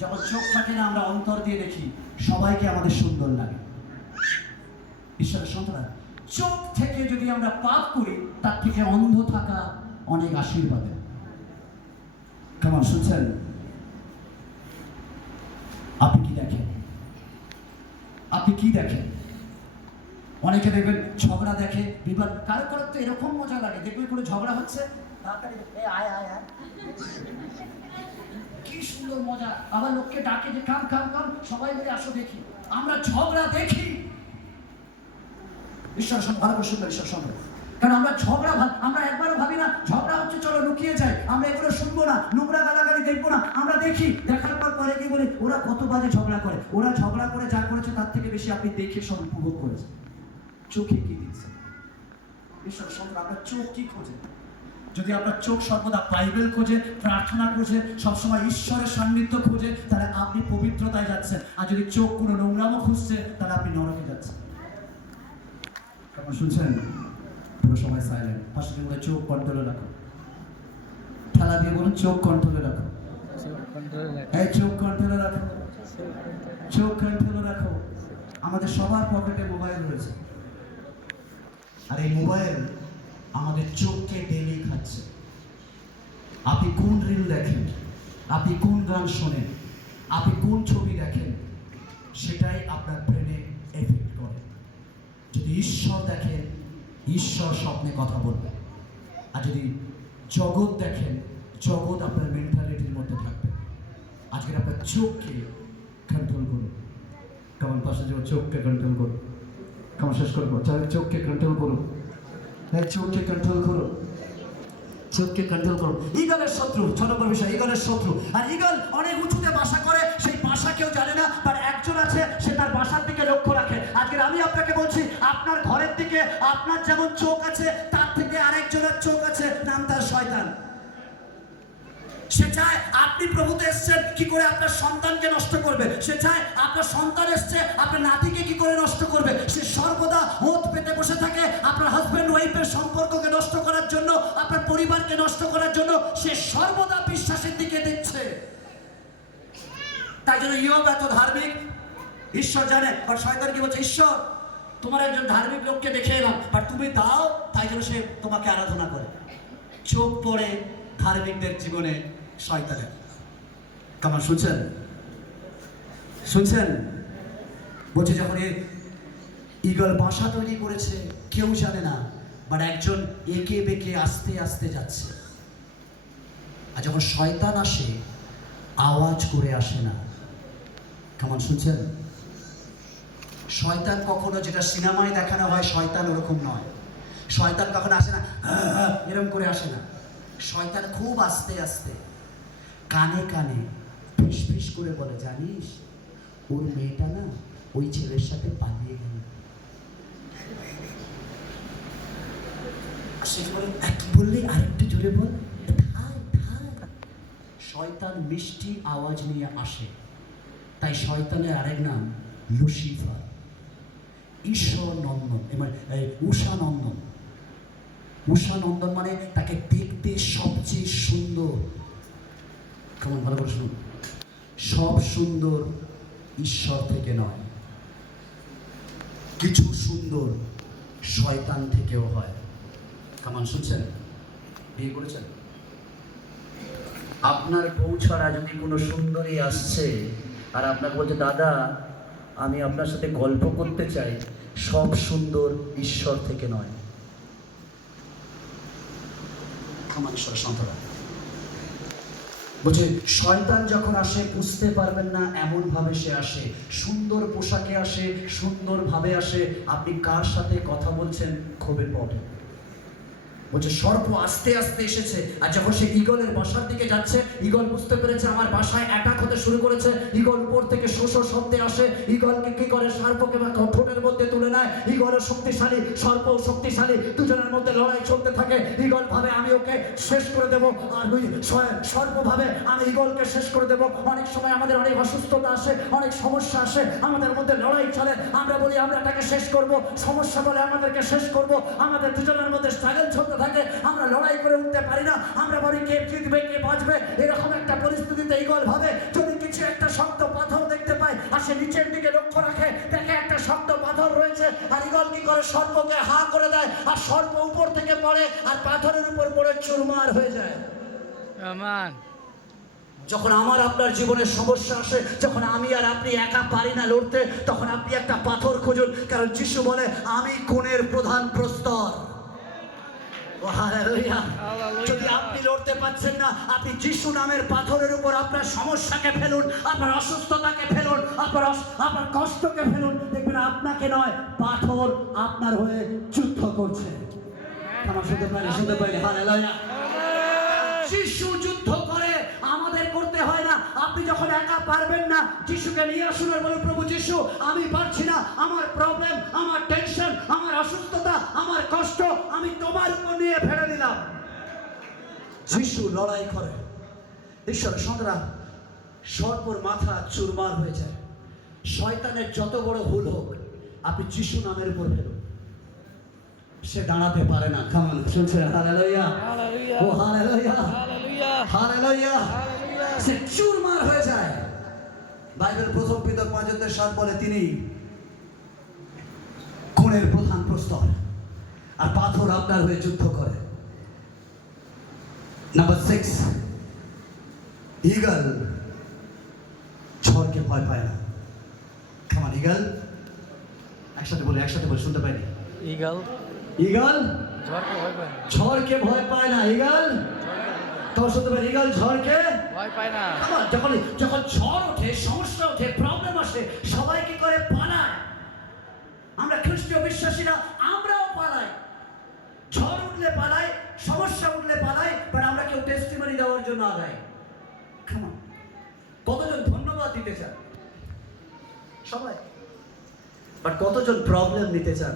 যখন চোখ থাকে না, আমরা অন্তর দিয়ে দেখি, সবাইকে আমাদের সুন্দর লাগে। ঈশ্বরের সন্তান, চোখ থেকে যদি আমরা পাপ করি তার থেকে অন্ধ থাকা অনেক আশীর্বাদের। কেমন শুনছেন? আপনি কি দেখেন? আপনি কি দেখেন? অনেকে দেখবেন ঝগড়া দেখে, বিবাদ। কারো কারো তো এরকম মজা লাগে, দেখবেন কোনো ঝগড়া হচ্ছে, তাড়াতাড়ি আয় আয় আয়, কি সুন্দর মজা। আবার লোককে ডাকে যে কাম কাম কাম, সবাই মিলে আসো দেখি। আমরা ঝগড়া দেখি। ঈশ্বর ভালো করে শুনবেন, ঈশ্বর সঙ্গে। কারণ আমরা ঝগড়া, আমরা একবারও ভাবি না ঝগড়া হচ্ছে চলো লুকিয়ে যাই। আমরা এগুলো শুনবো না, নোংরা গালাগালি দেখবো না। আমরা দেখি, দেখার পর পরে কি বলি, ওরা কত বাজে ঝগড়া করে। ওরা ঝগড়া করে যা করেছে তার থেকে বেশি আপনি দেখে সব উপভোগ করেছেন। চোখে কি দিচ্ছে ঈশ্বর সঙ্গে আপনার চোখ কি খোঁজে? যদি আপনার চোখ সর্বদা বাইবেল খোঁজে, প্রার্থনা খোঁজে, সবসময় ঈশ্বরের সান্নিধ্য খোঁজে, তাহলে আপনি পবিত্রতায় যাচ্ছেন। আর যদি চোখ কোনো নোংরামো খুঁজছে, তাহলে আপনি নরকে যাচ্ছেন। কেমন শুনছেন? পুরো সময় সাইলেন্ট। পাশে বলে চোখ কন্ট্রোলে রাখো। ঠেলা দিয়ে বলুন চোখ কন্ট্রোলে রাখো। এই চোখ কন্ট্রোলে রাখো, চোখ কন্ট্রোলে রাখো। আমাদের সবার পকেটে মোবাইল রয়েছে, আর এই মোবাইল আমাদের চোখকে ডেলি খাচ্ছে। আপনি কোন রিল দেখেন, আপনি কোন গান শোনেন, আপনি কোন ছবি দেখেন, সেটাই আপনার ব্রেনে এফেক্ট করে। যদি ঈশ্বর দেখেন, ঈশ্বর স্বপ্নে কথা বলবে। আর যদি জগৎ দেখেন, জগৎ আপনার মেন্টালিটির মধ্যে থাকবে। আজকের আপনার চোখকে কন্ট্রোল করুন। কেমন পাশে যে চোখকে কন্ট্রোল করুন। কেমন শেষ করবো, চোখকে কন্ট্রোল করুন। চোখকে কন্ট্রোল করো, চোখকে কন্ট্রোল করো। ঈগলের শত্রু, ছোট বড় বিষয়, ঈগলের শত্রু। আর ঈগল অনেক উঁচুতে বাসা করে, সেই বাসা কেউ জানে না, বাট একজন আছে, সে তার বাসার দিকে লক্ষ্য রাখে। আজকে আমি আপনাকে বলছি, আপনার ঘরের দিকে আপনার যেমন চোখ আছে, তার থেকে আরেকজনের চোখ আছে, নাম তার শয়তান। সে চায় আপনি প্রভুতে এসছেন কি করে আপনার সন্তানকে নষ্ট করবে। সে চায় আপনার সন্তান এসছে আপনার নাতিকে কি করে নষ্ট করবে। সে সর্বদা ওত পেতে বসে থাকে আপনার হাজব্যান্ড ওয়াইফের সম্পর্ককে নষ্ট করার জন্য, আপনার পরিবারকে নষ্ট করার জন্য। সে সর্বদা বিশ্বাসের দিকে দেখছে। তাই জন্য ইয়োব এত ধার্মিক, ঈশ্বর জানে। আর শয়তান কি বলছে, ঈশ্বর তোমার একজন ধার্মিক লোককে দেখে এলাম, আর তুমি দাও, তাই জন্য সে তোমাকে আরাধনা করে। চোখ পড়ে ধার্মিকদের জীবনে শয়তানের। কেমন শুনছেন? শুনছেন? বলছে যখন ঈগল বাসা তৈরি করেছে, কেউ জানে না, বাট একজন একে বেঁকে আস্তে আস্তে যাচ্ছে। আর যখন শয়তান আসে, আওয়াজ করে আসে না। কেমন শুনছেন? শয়তান কখনো যেটা সিনেমায় দেখানো হয়, শয়তান ওরকম নয়। শয়তান কখনো আসে না এরকম করে আসে না। শয়তান খুব আস্তে আস্তে কানে কানে ফিস ফিস করে বলে, জানিস ওর মেয়েটা না ওই ছেলের সাথে পালিয়ে গেল। সে বলে, কি বললি, আরেকটু জোরে বল। শয়তান মিষ্টি আওয়াজ নিয়ে আসে, তাই শয়তানের আরেক নাম লুসিফার, ঈশ্বর নন্দন, উষা নন্দন। উষা নন্দন মানে তাকে দেখতে সবচেয়ে সুন্দর। কেমন ভালো করে শুনুন, সব সুন্দর ঈশ্বর থেকে নয়, কিছু সুন্দর শয়তান থেকেও হয়। কেমন শুনছেন? বিয়ে করেছেন? আপনার বউ ছাড়া যদি কোনো সুন্দরী আসছে আর আপনাকে বলছে, দাদা আমি আপনার সাথে গল্প করতে চাই, সব সুন্দর ঈশ্বর থেকে নয়। বলছে শয়তান যখন আসে বুঝতে পারবেন না, এমন ভাবে সে আসে, সুন্দর পোশাকে আসে, সুন্দর ভাবে আসে। আপনি কার সাথে কথা বলছেন খবর পড়ে। বলছে সর্প আস্তে আস্তে এসেছে, আর যখন সে ঈগলের বাসার দিকে যাচ্ছে, ঈগল বুঝতে পেরেছে আমার বাসায় অ্যাটাক হতে শুরু করেছে। ঈগল উপর থেকে শোষ শব্দে আসে, ঈগলকে কি করে, সর্পকে ঠোঁটের মধ্যে তুলে নেয়। ঈগল শক্তিশালী, সর্প শক্তিশালী, দুজনের মধ্যে লড়াই চলতে থাকে। ঈগল ভাবে আমি ওকে শেষ করে দেবো, আর ওই সর্প ভাবে আমি ঈগলকে শেষ করে দেবো। অনেক সময় আমাদের অনেক অসুস্থতা আসে, অনেক সমস্যা আসে, আমাদের মধ্যে লড়াই চলে। আমরা বলি আমরা এটাকে শেষ করব, সমস্যা বলে আমাদেরকে শেষ করব। আমাদের দুজনের মধ্যে স্ট্রাগল চলতে থাকে, আমরা লড়াই করে উঠতে পারি না। আমরা বলি কে জিতবে, কে বাঁচবে। এরকম একটা পরিস্থিতিতে ঈগল ভাবে যদি কিছু একটা শক্ত পাথর দেখতে পায়, আর সে নিচের দিকে লক্ষ্য রাখে, দেখে একটা শক্ত পাথর রয়েছে, আর ঈগল কি করে, সর্পকে হা করে দেয়, আর সর্প উপর থেকে পড়ে, আর পাথরের উপর পড়ে চুরমার হয়ে যায়। আমান। যখন আমার আপনার জীবনের সমস্যা আসে, যখন আমি আর আপনি একা পারি না লড়তে, তখন আপনি একটা পাথর খুঁজুন, কারণ যিশু বলে আমি কোণের প্রধান প্রস্তর। যদি আপনি লড়তে পারছেন না, আপনি যিশু নামের পাথরের উপর আপনার সমস্যাকে ফেলুন, আপনার অসুস্থতাকে ফেলুন, আপনার কষ্টকে ফেলুন। দেখবেন আপনাকে নয়, পাথর আপনার হয়ে যুদ্ধ করছে। আমার শুনতে পারি, শুনতে পারি। হালেলুয়া। যিশু যুদ্ধ করে, আমাদের করতে হয় না। আপনি যখন একা পারবেন না, যিশুকে নিয়ে আসুন আর বলুন, প্রভু যিশু আমি পারছি না, আমার প্রবলেম, আমার টেনশন, আমার অসুস্থতা, আমার কষ্ট আমি তোমার উপর নিয়ে ফেলে দিলাম। যিশু লড়াই করে। ঈশ্বরের সন্তানরা, সর্পর মাথা চুরমার হয়ে যায়। শয়তানের যত বড় ভুল হোক, আপনি যিশু নামের উপর ফেলুন, সে দাঁড়াতে পারে না। কেমন শুনছেন? হালেলুয়া, ও হালেলুয়া, Hallelujah. হালেলুয়া। Hallelujah. সে চুরমার হয়ে যায়। বাইবেল প্রথম পিতর 5:7 বলে তিনি খুনের প্রধান প্রস্তর, আর পাথর আপনার হয়ে যুদ্ধ করে। নাম্বার 6, ঈগল ঝড়কে ভয় পায় না। কেমন ঈগল? একসাথে বলে শুনতে পাইনি। Eagle. ঈগল ঝড়কে ভয় পায় না। ঝড়কে ভয় পায় না। ঈগল তোমার শুনতে পারি, ঈগল ঝড়কে ভয় পায় না। আমার যখন যখন ঝড় ওঠে, সমস্যা ওঠে, প্রবলেম আসে, সবাই কি করে? পালায়। আমরা খ্রিস্টীয় বিশ্বাসীরা আমরাও পালাই। ঝড় উঠলে পালাই, সমস্যা উঠলে পালাই, বাট আমরা কেউ টেস্টিমনি দেওয়ার জন্য আগাই। কতজন ধন্যবাদ দিতে চান? সবাই। বাট কতজন প্রবলেম নিতে চান?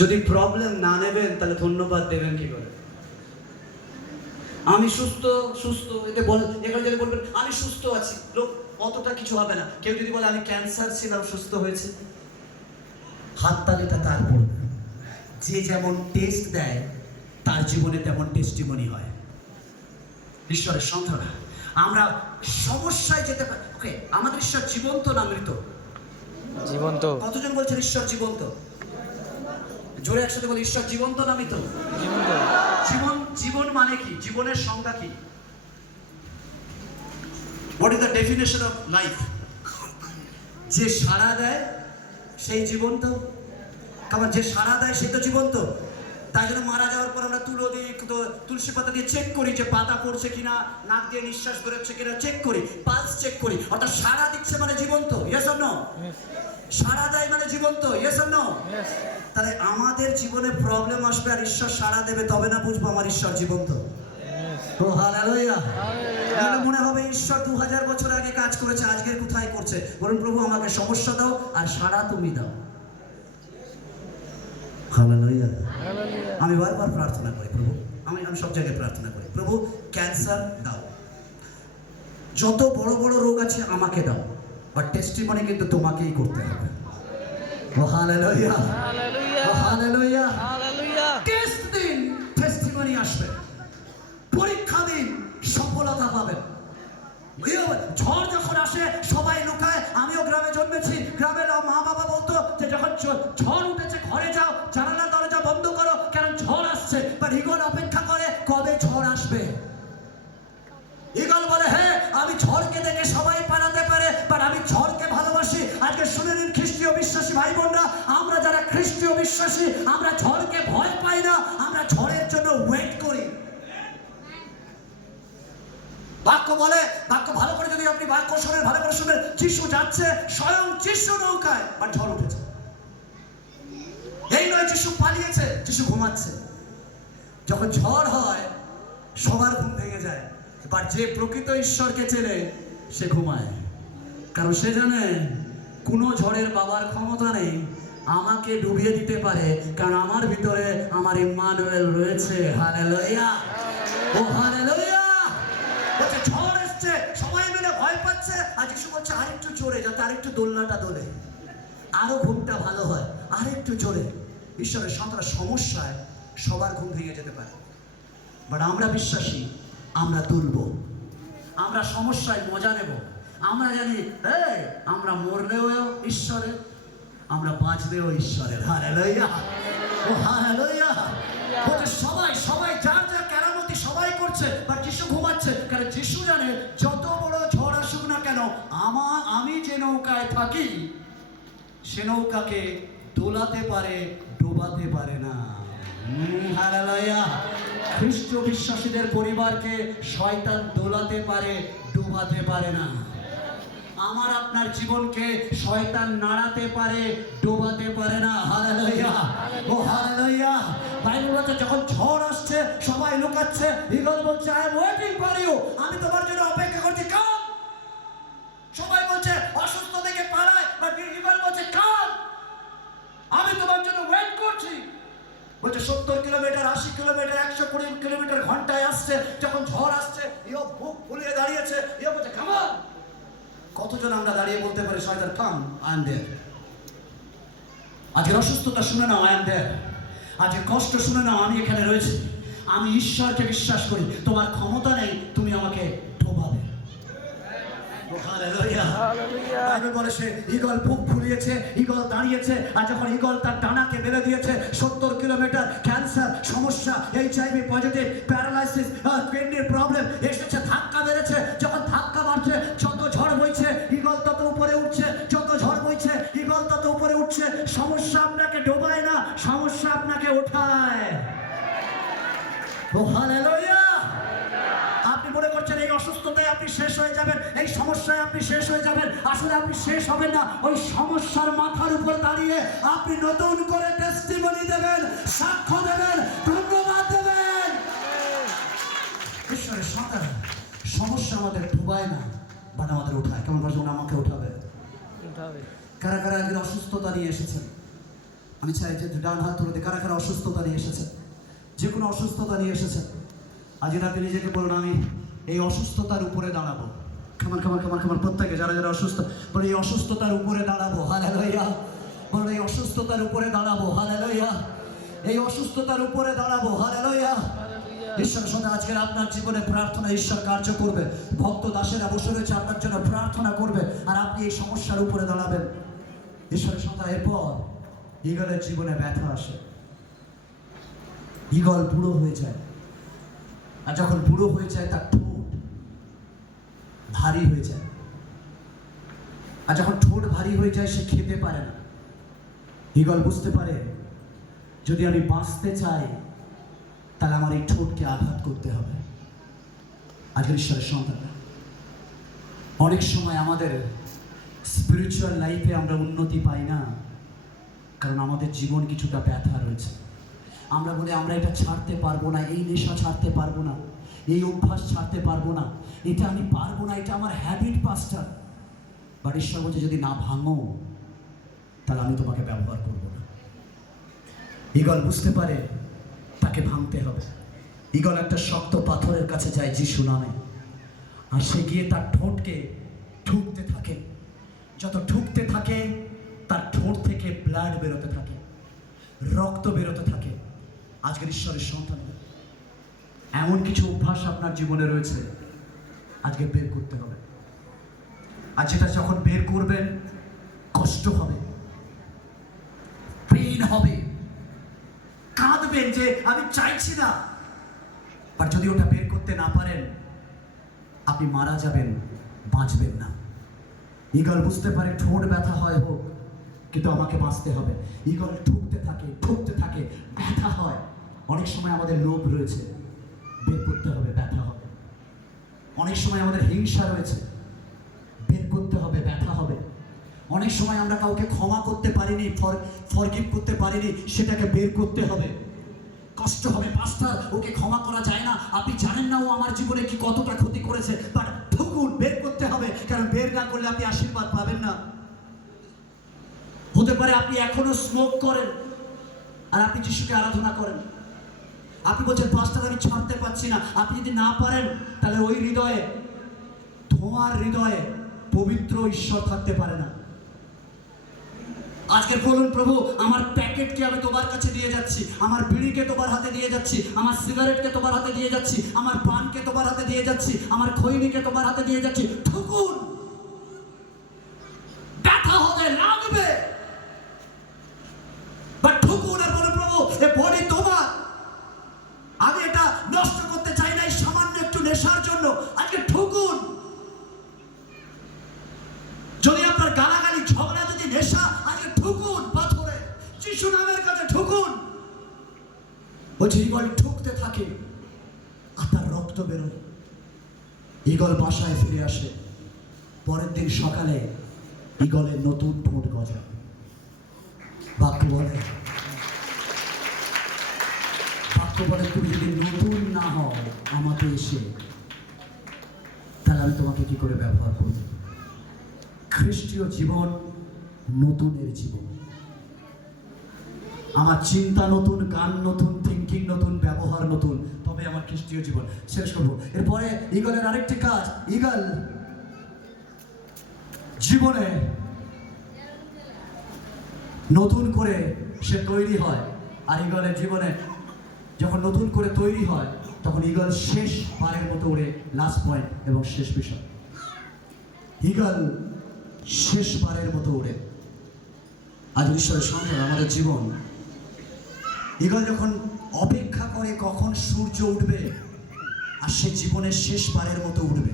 যদি প্রবলেম না নেবেন, তাহলে ধন্যবাদ দেবেন কি করে? আমি সুস্থ সুস্থ এতে এখানে যদি বলবেন আমি সুস্থ আছি, লোক অতটা কিছু হবে না। কেউ যদি বলে আমি ক্যান্সার ছিলাম, সুস্থ হয়েছে, হাততালিটা তার পড়বে। যে যেমন টেস্ট দেয়, তার জীবনে তেমন টেস্টিমনি হয়। ঈশ্বরের সন্তানরা, আমরা সমস্যায় যেতে পারি। ওকে, আমাদের ঈশ্বর জীবন্ত না মৃত? জীবন্ত। কতজন বলছেন ঈশ্বর জীবন্ত? জোরে একসাথে বলি, ঈশ্বর জীবন্ত না মৃত? জীবন্ত। জীবন মানে কি? জীবনের সংজ্ঞা কি? What is the definition of life? যে সাড়া দেয় সেই জীবন্ত। কারণ যে সাড়া দেয় সে তো জীবন্ত। তাই জন্য মারা যাওয়ার পর আমরা তুলসী পাতা দিয়ে চেক করি যে পাতা পড়ছে কিনা, নাক দিয়ে নিঃশ্বাস বেরোচ্ছে কিনা চেক করি, পালস চেক করি। অর্থাৎ সাড়া দিচ্ছে মানে জীবন্ত। Yes or no? সাড়া দেয় মানে জীবন্ত। Yes or no? তাহলে আমাদের জীবনে প্রবলেম আসবে আর ঈশ্বর সাড়া দেবে, তবে না বুঝবো আমার ঈশ্বর জীবন্ত। ও হালেলুয়া। তাহলে মনে হবে ঈশ্বর 2000 বছর আগে কাজ করেছে, আজকের কোথায় করছে? বলুন, প্রভু আমাকে সমস্যা দাও আর সাড়া তুমি দাও। হালেলুয়া। আমি বারবার প্রার্থনা করি, প্রভু, আমি সব জায়গায় প্রার্থনা করি, প্রভু ক্যান্সার দাও, যত বড় বড় রোগ আছে আমাকে দাও, বাট টেস্টিমনি কিন্তু তোমাকেই করতে হবে। ও হালেলুয়া, ও হালেলুয়া। Hallelujah. টেস্ট দিন, টেস্টিমনি আসবে। পরীক্ষা দিন, সফলতা পাবেন। ঝড় যখন আসে সবাই লুকায়। আমিও গ্রামে জন্মেছি, গ্রামের মা বাবা বলতো যে যখন ঝড় উঠেছে ঘরে যাও, জানালা দরজা বন্ধ করো, কারণ ঝড় আসছে। বাট ঈগল অপেক্ষা করে কবে ঝড় আসবে। ঈগল বলে, হ্যাঁ আমি ঝড়কে দেখে সবাই পালাতে পারে, বাট আমি ঝড়কে ভালোবাসি। আজকে শুনে নিন খ্রিস্টীয় বিশ্বাসী ভাই বোনরা, আমরা যারা খ্রিস্টীয় বিশ্বাসী, আমরা ঝড়কে ভয় পাই না, আমরা ঝড়ের জন্য ওয়েট করি। বাক্য বলে, বাক্য ভালো করে যদি আপনি বাক্য শোনেন, ভালো করে শুনেন, যিশু যাচ্ছে, স্বয়ং যিশু নৌকায়, আর ঝড় উঠেছে। এই নয় যিশু পালিয়েছে, যিশু ঘুমাচ্ছে। যখন ঝড় হয় সবার ঘুম ভেঙে যায়, বাট যে প্রকৃত ঈশ্বরকে চেনে সে ঘুমায়। কারণ সে জানে কোনো ঝড়ের বাবার ক্ষমতা নেই আমাকে ডুবিয়ে দিতে পারে, কারণ আমার ভিতরে আমার ইম্মানুয়েল রয়েছে। হালেলুয়া, ও হালেলুয়া। বলছে ঝড় এসছে, সবাই মিলে ভয় পাচ্ছে, আর যিশু বলছে আরেকটু জোরে, যাতে আরেকটু দোলনাটা দোলে, আরো ঘুমটা ভালো হয়, আরেকটু জোরে। ঈশ্বরের সন্তানরা, সমস্যায় সবার ঘুম ভেঙে যেতে পারে, বাট আমরা বিশ্বাসী, আমরা তুলব। আমরা সমস্যায় মজা নেব। আমরা জানি আমরা মরলেও ঈশ্বরের, আমরা বাঁচলেও ঈশ্বরের। হালেলুয়া, ও হালেলুয়া। বলছে সবাই সবাই যার যার কেরামতি সবাই করছে, বাট যিশু ঘুমাচ্ছে। কারণ যিশু জানে যত বড় ঝড় আসুক না কেন, আমি যে নৌকায় থাকি সে নৌকাকে দোলাতে পারে, ডোবাতে পারে না। হালেলুয়া। খ্রিস্ট বিশ্বাসীদের পরিবারকে শয়তান দোলাতে পারে, ডোবাতে পারে না। আমার আপনার জীবনকে শয়তান নাড়াতে পারে, ডোবাতে পারে না। হালেলুয়া, ও হালেলুয়া। বাইবেল বলছে যখন ঝড় আসছে সবাই লুকাচ্ছে, ঈগল বলছে I am waiting for you, আমি তোমার জন্য অপেক্ষা করছি, কাম। সবাই বলছে অসুস্থ দেখে পালায়, বাট ঈগল বলছে কাম, আমি তোমার জন্য ওয়েট করছি। বলছে 70 কিলোমিটার, 80 কিলোমিটার, 120 কিলোমিটার ঘন্টায় আসছে, যখন ঝড় আসছে ইও বুক ফুলিয়ে দাঁড়িয়েছে, ইও বলছে কাম অন। কতজন আমরা দাঁড়িয়ে বলতে পারি শয়তান কাম, আই এম দেয়ার। আজকের অসুস্থতা শুনে নাও, আই এম দেয়ার। আজকের কষ্ট শুনে নাও, আমি এখানে রয়েছি। আমি ঈশ্বরকে বিশ্বাস করি, তোমার ক্ষমতা নেই তুমি আমাকে ডোবাবে। আগে বলে সে ঈগল বুক ফুলিয়েছে, ঈগল দাঁড়িয়েছে, আর যখন ঈগল তার ডানাকে মেলে দিয়েছে, 70 কিলোমিটার ক্যান্সার সমস্যা, HIV পজিটিভ, প্যারালাইসিস, কিডনির প্রবলেম এসেছে, ধাক্কা মেরেছে। যখন ধাক্কা মারছে, যত ঝড় বইছে ঈগল তত উপরে উঠছে, যত ঝড় বইছে ঈগল তত উপরে উঠছে। সমস্যা আপনাকে ডোবায় না, সমস্যা আপনাকে ওঠায়। ও হালেলুয়া। আপনি মনে করছেন এই অসুস্থতায় আপনি শেষ হয়ে যাবেন, এই সমস্যায় আপনি শেষ হয়ে যাবেন, আসলে আপনি শেষ হবেন না। ওই সমস্যার মাথার উপর দাঁড়িয়ে আপনি নতুন করে টেস্টিমনি দেবেন, সাক্ষ্য দেবেন, ধন্যবাদ দেবেন। ঈশ্বরের সন্তান, সমস্যা আমাদের ডুবায় না, বাট আমাদের উঠায়। কেমন করে যেমন আমাকে উঠাবে। কারা কারা আজকে অসুস্থতা নিয়ে এসেছেন? আমি চাই যে ডান হাত তুলে, কারা কারা অসুস্থতা নিয়ে এসেছেন? যে কোনো অসুস্থতা নিয়ে এসেছেন, আজকে আপনি নিজেকে বলুন আমি এই অসুস্থতার উপরে দাঁড়াবো। খামার খামার খামার খামার প্রত্যেকে যারা যারা অসুস্থ বলে এই অসুস্থতার উপরে দাঁড়াবো। হালেলুয়া। বলে এই অসুস্থতার উপরে দাঁড়াবো। হালেলুয়া। এই অসুস্থতার উপরে দাঁড়াবো। হালেলুয়া। ঈশ্বরের সঙ্গে আজকের আপনার জীবনে প্রার্থনা ঈশ্বর কার্য করবে। ভক্ত দাসেরা বসে রয়েছে আপনার জন্য প্রার্থনা করবে, আর আপনি এই সমস্যার উপরে দাঁড়াবেন ঈশ্বরের সঙ্গে। এরপর ঈগলের জীবনে ব্যথা আসে, ঈগল বুড়ো হয়ে যায়, আর যখন বুড়ো হয়ে যায় তার ঠোঁট ভারী হয়ে যায়, আর যখন ঠোঁট ভারী হয়ে যায় সে খেতে পারে না। ঈগল বুঝতে পারে যদি আমি বাঁচতে চাই তাহলে আমার এই ঠোঁটকে আঘাত করতে হবে। আজকের ঈশ্বরের সন্তান, অনেক সময় আমাদের স্পিরিচুয়াল লাইফে আমরা উন্নতি পাই না, কারণ আমাদের জীবন কিছুটা ব্যথা রয়েছে। আমরা বলি আমরা এটা ছাড়তে পারবো না, এই নেশা ছাড়তে পারবো না, এই অভ্যাস ছাড়তে পারবো না, এটা আমি পারবো না, এটা আমার হ্যাবিট পাস্টার। বাট ঈশ্বর বলছে যদি না ভাঙো তাহলে আমি তোমাকে ব্যবহার করবো না। ঈগল বুঝতে পারে তাকে ভাঙতে হবে। ঈগল একটা শক্ত পাথরের কাছে যায় যিশু নামে, আর সে গিয়ে তার ঠোঁটকে ঠুকতে থাকে। যত ঠুকতে থাকে তার ঠোঁট থেকে ব্লাড বেরোতে থাকে, রক্ত বেরোতে থাকে। আজকের ঈশ্বরের সন্তান, এমন কিছু অভ্যাস আপনার জীবনে রয়েছে, আজকে বের করতে হবে। আর যেটা যখন বের করবেন কষ্ট হবে, পেইন হবে, কাঁদবেন যে আমি চাইছি না। আর যদি ওটা বের করতে না পারেন আপনি মারা যাবেন, বাঁচবেন না। ঈগল বুঝতে পারে ঠোঁট ব্যথা হয় হোক, কিন্তু আমাকে বাঁচতে হবে। ঈগল ঠুকতে থাকে, ব্যথা হয়। অনেক সময় আমাদের লোভ রয়েছে, বের করতে হবে, ব্যথা হবে। অনেক সময় আমাদের হিংসা রয়েছে, বের করতে হবে, ব্যথা হবে। অনেক সময় আমরা কাউকে ক্ষমা করতে পারিনি, ফরগিভ করতে পারিনি, সেটাকে বের করতে হবে। কষ্ট হবে, পাস্টার ওকে ক্ষমা করা যায় না, আপনি জানেন না ও আমার জীবনে কি কতটা ক্ষতি করেছে। বাট ঠুকুন, বের করতে হবে, কারণ বের না করলে আপনি আশীর্বাদ পাবেন না। হতে পারে আপনি এখনো স্মোক করেন আর আপনি যিশুকে আরাধনা করেন। আপনি বলছেন পাস্টার আমি ছাড়তে পারছি না। আপনি যদি না পারেন তাহলে ওই হৃদয়ে, তোমার হৃদয়ে পবিত্র ঈশ্বর থাকতে পারে না। আজকে বলুন প্রভু আমার প্যাকেটকে আমি তোমার কাছে দিয়ে যাচ্ছি, আমার বিড়িকে তোমার হাতে দিয়ে যাচ্ছি, আমার সিগারেটকে তোমার হাতে দিয়ে যাচ্ছি, আমার পানকে তোমার হাতে দিয়ে যাচ্ছি, আমার খৈনিকে তোমার হাতে দিয়ে যাচ্ছি। ঠুকুন, ব্যথা হবে, লাগবে, বাট ঠুকুন আর বলুন প্রভু এ বডি তোমার, আমি এটা নষ্ট করতে চাই না এই সামান্য একটু নেশার জন্য। আজকে ঠুকুন। যদি আপনার গালাগালি ঝগড়া যদি নেশা, আজকে ঠুকুন পাথরে, যিশু নামের কাছে ঠুকুন। বলছি ঈগল ঠুকতে থাকে আর তার রক্ত বেরোয়। ঈগল বাসায় ফিরে আসে, পরের দিন সকালে ঈগলের নতুন ঠোঁট গজায়। বাক্য বলে তো বলে তুমি যদি নতুন না হও আমাকে এসে, তাহলে আমি তোমাকে কি করে ব্যবহার করব? খ্রিস্টীয় জীবন নতুনের জীবন। আমার চিন্তা নতুন, গান নতুন, থিঙ্কিং নতুন, ব্যবহার নতুন, তবে আমার খ্রিস্টীয় জীবন। শেষ করবো। এরপরে ঈগলের আরেকটি কাজ, ঈগল জীবনে নতুন করে সে তৈরি হয়। আর ঈগলের জীবনে যখন নতুন করে তৈরি হয় তখন ঈগল শেষ বারের মতো উড়ে। লাস্ট পয়েন্ট এবং শেষ বিষয়, ঈগল শেষ বারের মতো উড়ে। আজ ঈশ্বরের সন্তান আমাদের জীবন, ঈগল যখন অপেক্ষা করে কখন সূর্য উঠবে আর সে জীবনের শেষ বারের মতো উঠবে।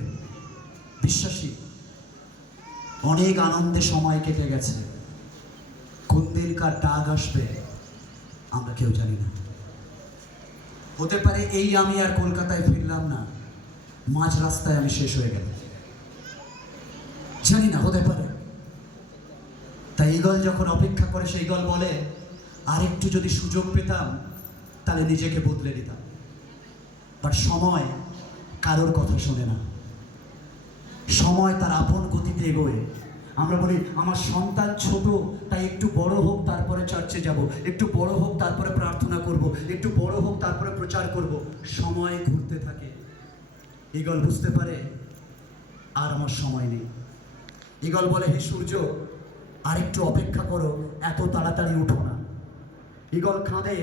বিশ্বাসী, অনেক আনন্দে সময় কেটে গেছে, কোন দিন কার ডাক আসবে আমরা কেউ জানি না। হতে পারে এই আমি আর কলকাতায় ফিরলাম না, মাঝ রাস্তায় আমি শেষ হয়ে গেলাম, জানি না, হতে পারে। তাই ঈগল যখন অপেক্ষা করে, সেই ঈগল বলে আরেকটু যদি সুযোগ পেতাম তাহলে নিজেকে বদলে দিতাম। বাট সময় কারোর কথা শোনে না, সময় তার আপন গতিতে এগোয়। আমরা বলি আমার সন্তান ছোট, তাই একটু বড় হোক তারপরে চার্চে যাব, একটু বড় হোক তারপরে প্রার্থনা করব, একটু বড় হোক তারপরে প্রচার করব। সময় ঘুরতে থাকে। ঈগল বুঝতে পারে আর আমার সময় নেই। ঈগল বলে, হে সূর্য আর একটু অপেক্ষা করো, এত তাড়াতাড়ি উঠো না। ঈগল কাঁদে,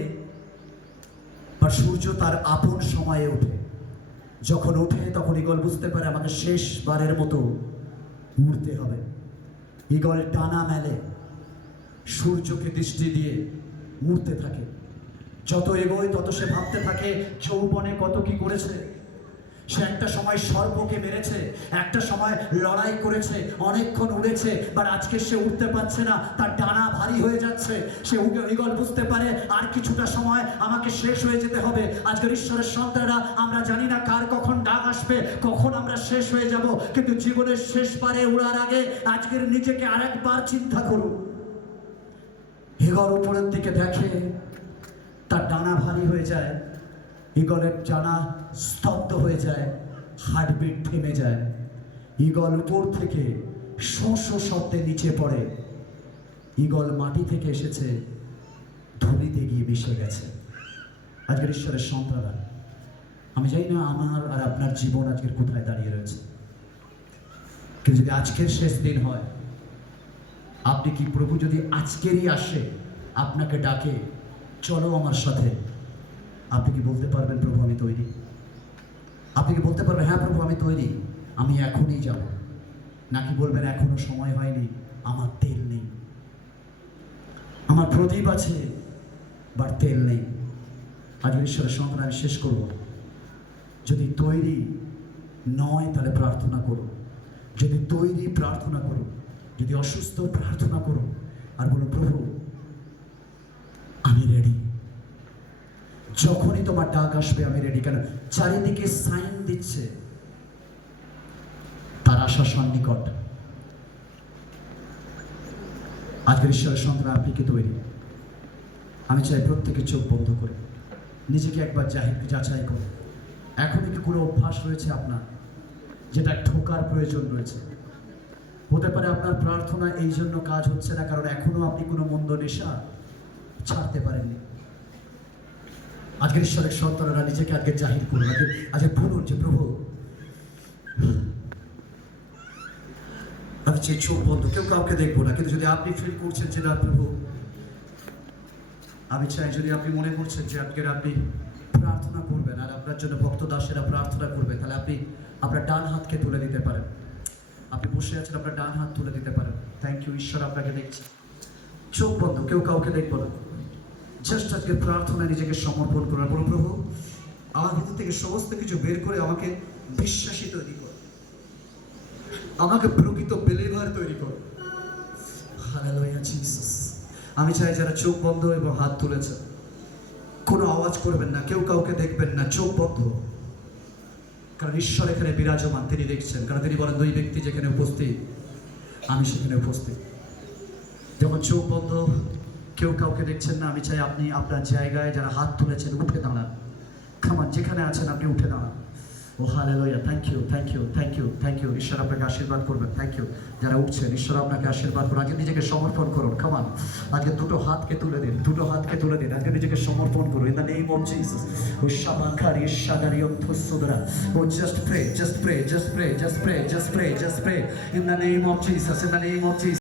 বা সূর্য তার আপন সময়ে ওঠে। যখন ওঠে তখন ঈগল বুঝতে পারে আমাকে শেষবারের মতো উড়তে হবে। ঈগল ডানা মেলে, সূর্যকে দৃষ্টি দিয়ে উড়তে থাকে। যত এগোয় তত সে ভাবতে থাকে যৌবনে কত কি করেছে। সে একটা সময় সর্পকে মেরেছে, একটা সময় লড়াই করেছে, অনেকক্ষণ উড়েছে, বাট আজকে সে উঠতে পারছে না, তার ডানা ভারী হয়ে যাচ্ছে। সে ঈগল বুঝতে পারে আর কিছুটা সময় আমাকে শেষ হয়ে যেতে হবে। আজকের ঈশ্বরের সন্তানেরা, আমরা জানি না কার কখন ডাক আসবে, কখন আমরা শেষ হয়ে যাব, কিন্তু জীবনের শেষ পারে উড়ার আগে আজকের নিজেকে আরেকবার চিন্তা করুন। ঈগল উপরের দিকে দেখে, তার ডানা ভারী হয়ে যায়, ঈগলের ডানা স্তব্ধ হয়ে যায়, হার্টবিট থেমে যায়। ঈগল উপর থেকে শো শো শব্দে নিচে পড়ে। ঈগল মাটি থেকে এসেছে, ধুলিতে গিয়ে মিশে গেছে। আজকের ঈশ্বরের সন্তানরা, আমি জানি না আমার আর আপনার জীবন আজকের কোথায় দাঁড়িয়ে রয়েছে, কিন্তু যদি আজকের শেষ দিন হয়, আপনি কি প্রভু যদি আজকেরই আসে আপনাকে ডাকে চলো আমার সাথে, আপনি কি বলতে পারবেন প্রভু আমি তৈরি? আপনি কি বলতে পারবেন হ্যাঁ প্রভু আমি তৈরি, আমি এখনই যাব? নাকি বলবেন এখনো সময় হয়নি, আমার তেল নেই, আমার প্রদীপ আছে বাট তেল নেই? আজকের ঈশ্বরের সন্তান, আমি শেষ করব। যদি তৈরি নয় তাহলে প্রার্থনা করো, যদি তৈরি প্রার্থনা করো, যদি অসুস্থ প্রার্থনা করো, আর বলো প্রভু আমি রেডি। যখনই তোমার ডাক আসবে আমি রেডি। কেন? চারিদিকে সাইন দিচ্ছে তার আশা সন্নিকট। আজকের ঈশ্বরের সন্তান, আপনি কি তৈরি? আমি চাই প্রত্যেকে চোখ বন্ধ করে নিজেকে একবার যাচাই করুন। এখনই কি কোনো অভ্যাস রয়েছে আপনার যেটা ঠোকার প্রয়োজন রয়েছে? হতে পারে আপনার প্রার্থনা এই জন্য কাজ হচ্ছে না কারণ এখনো আপনি কোনো মন্দ নেশা ছাড়তে পারেননি। আজকের ঈশ্বরের সন্তানেরা নিজেকে আজকে জাহির করুন, আজকে বলুন যে প্রভু আমি চাই চোখ বন্ধ, কেউ কাউকে দেখবো না, কিন্তু যদি আপনি ফিল করছেন যে না প্রভু আমি চাই, যদি আপনি মনে করছেন যে আজকের আপনি প্রার্থনা করবেন আর আপনার জন্য ভক্ত দাসেরা প্রার্থনা করবে, তাহলে আপনি আপনার ডান হাতকে তুলে দিতে পারেন। আপনি বসে আছেন, আপনার ডান হাত তুলে দিতে পারেন। থ্যাংক ইউ, ঈশ্বর আপনাকে দেখছি। চোখ বন্ধ, কেউ কাউকে দেখবো না। জাস্ট আজকে প্রার্থনায় নিজেকে সমর্পণ করার। বলুন প্রভু আমার ভিতর থেকে সমস্ত কিছু বের করে আমাকে বিশ্বাসী তৈরি করো, আমাকে প্রকৃত বিলিভার তৈরি করো। Hallelujah Jesus. আমি চাই যারা চোখ বন্ধ এবং হাত তুলেছে, কোনো আওয়াজ করবেন না, কেউ কাউকে দেখবেন না, চোখ বন্ধ। কারণ ঈশ্বর এখানে বিরাজমান, তিনি দেখছেন। কারণ তিনি বলেন দুই ব্যক্তি যেখানে উপস্থিত আমি সেখানে উপস্থিত। যখন চোখ বন্ধ, কেউ কাউকে দেখছেন না, আমি চাই আপনি আপনার জায়গায় যারা হাত তুলেছেন উঠে দাঁড়ান। খামান যেখানে আছেন আপনি উঠে দাঁড়ান। ও hallelujah, thank you, thank you, thank you, thank you. ঈশ্বর আপনাকে আশীর্বাদ করবেন। থ্যাংক ইউ যারা উঠছেন, ঈশ্বর আপনাকে আশীর্বাদ করুন। আজকে নিজেকে সমর্পণ করুন। খামান আজকে দুটো হাতকে তুলে দিন, দুটো হাতকে তুলে দিন। আজকে নিজেকে সমর্পণ করুন in the name of Jesus. ও শাবাখারি শাগারি অন্তঃসুদরা। ও just pray, just pray, just pray, just pray, just pray, just pray in the name of Jesus, in the name of Jesus.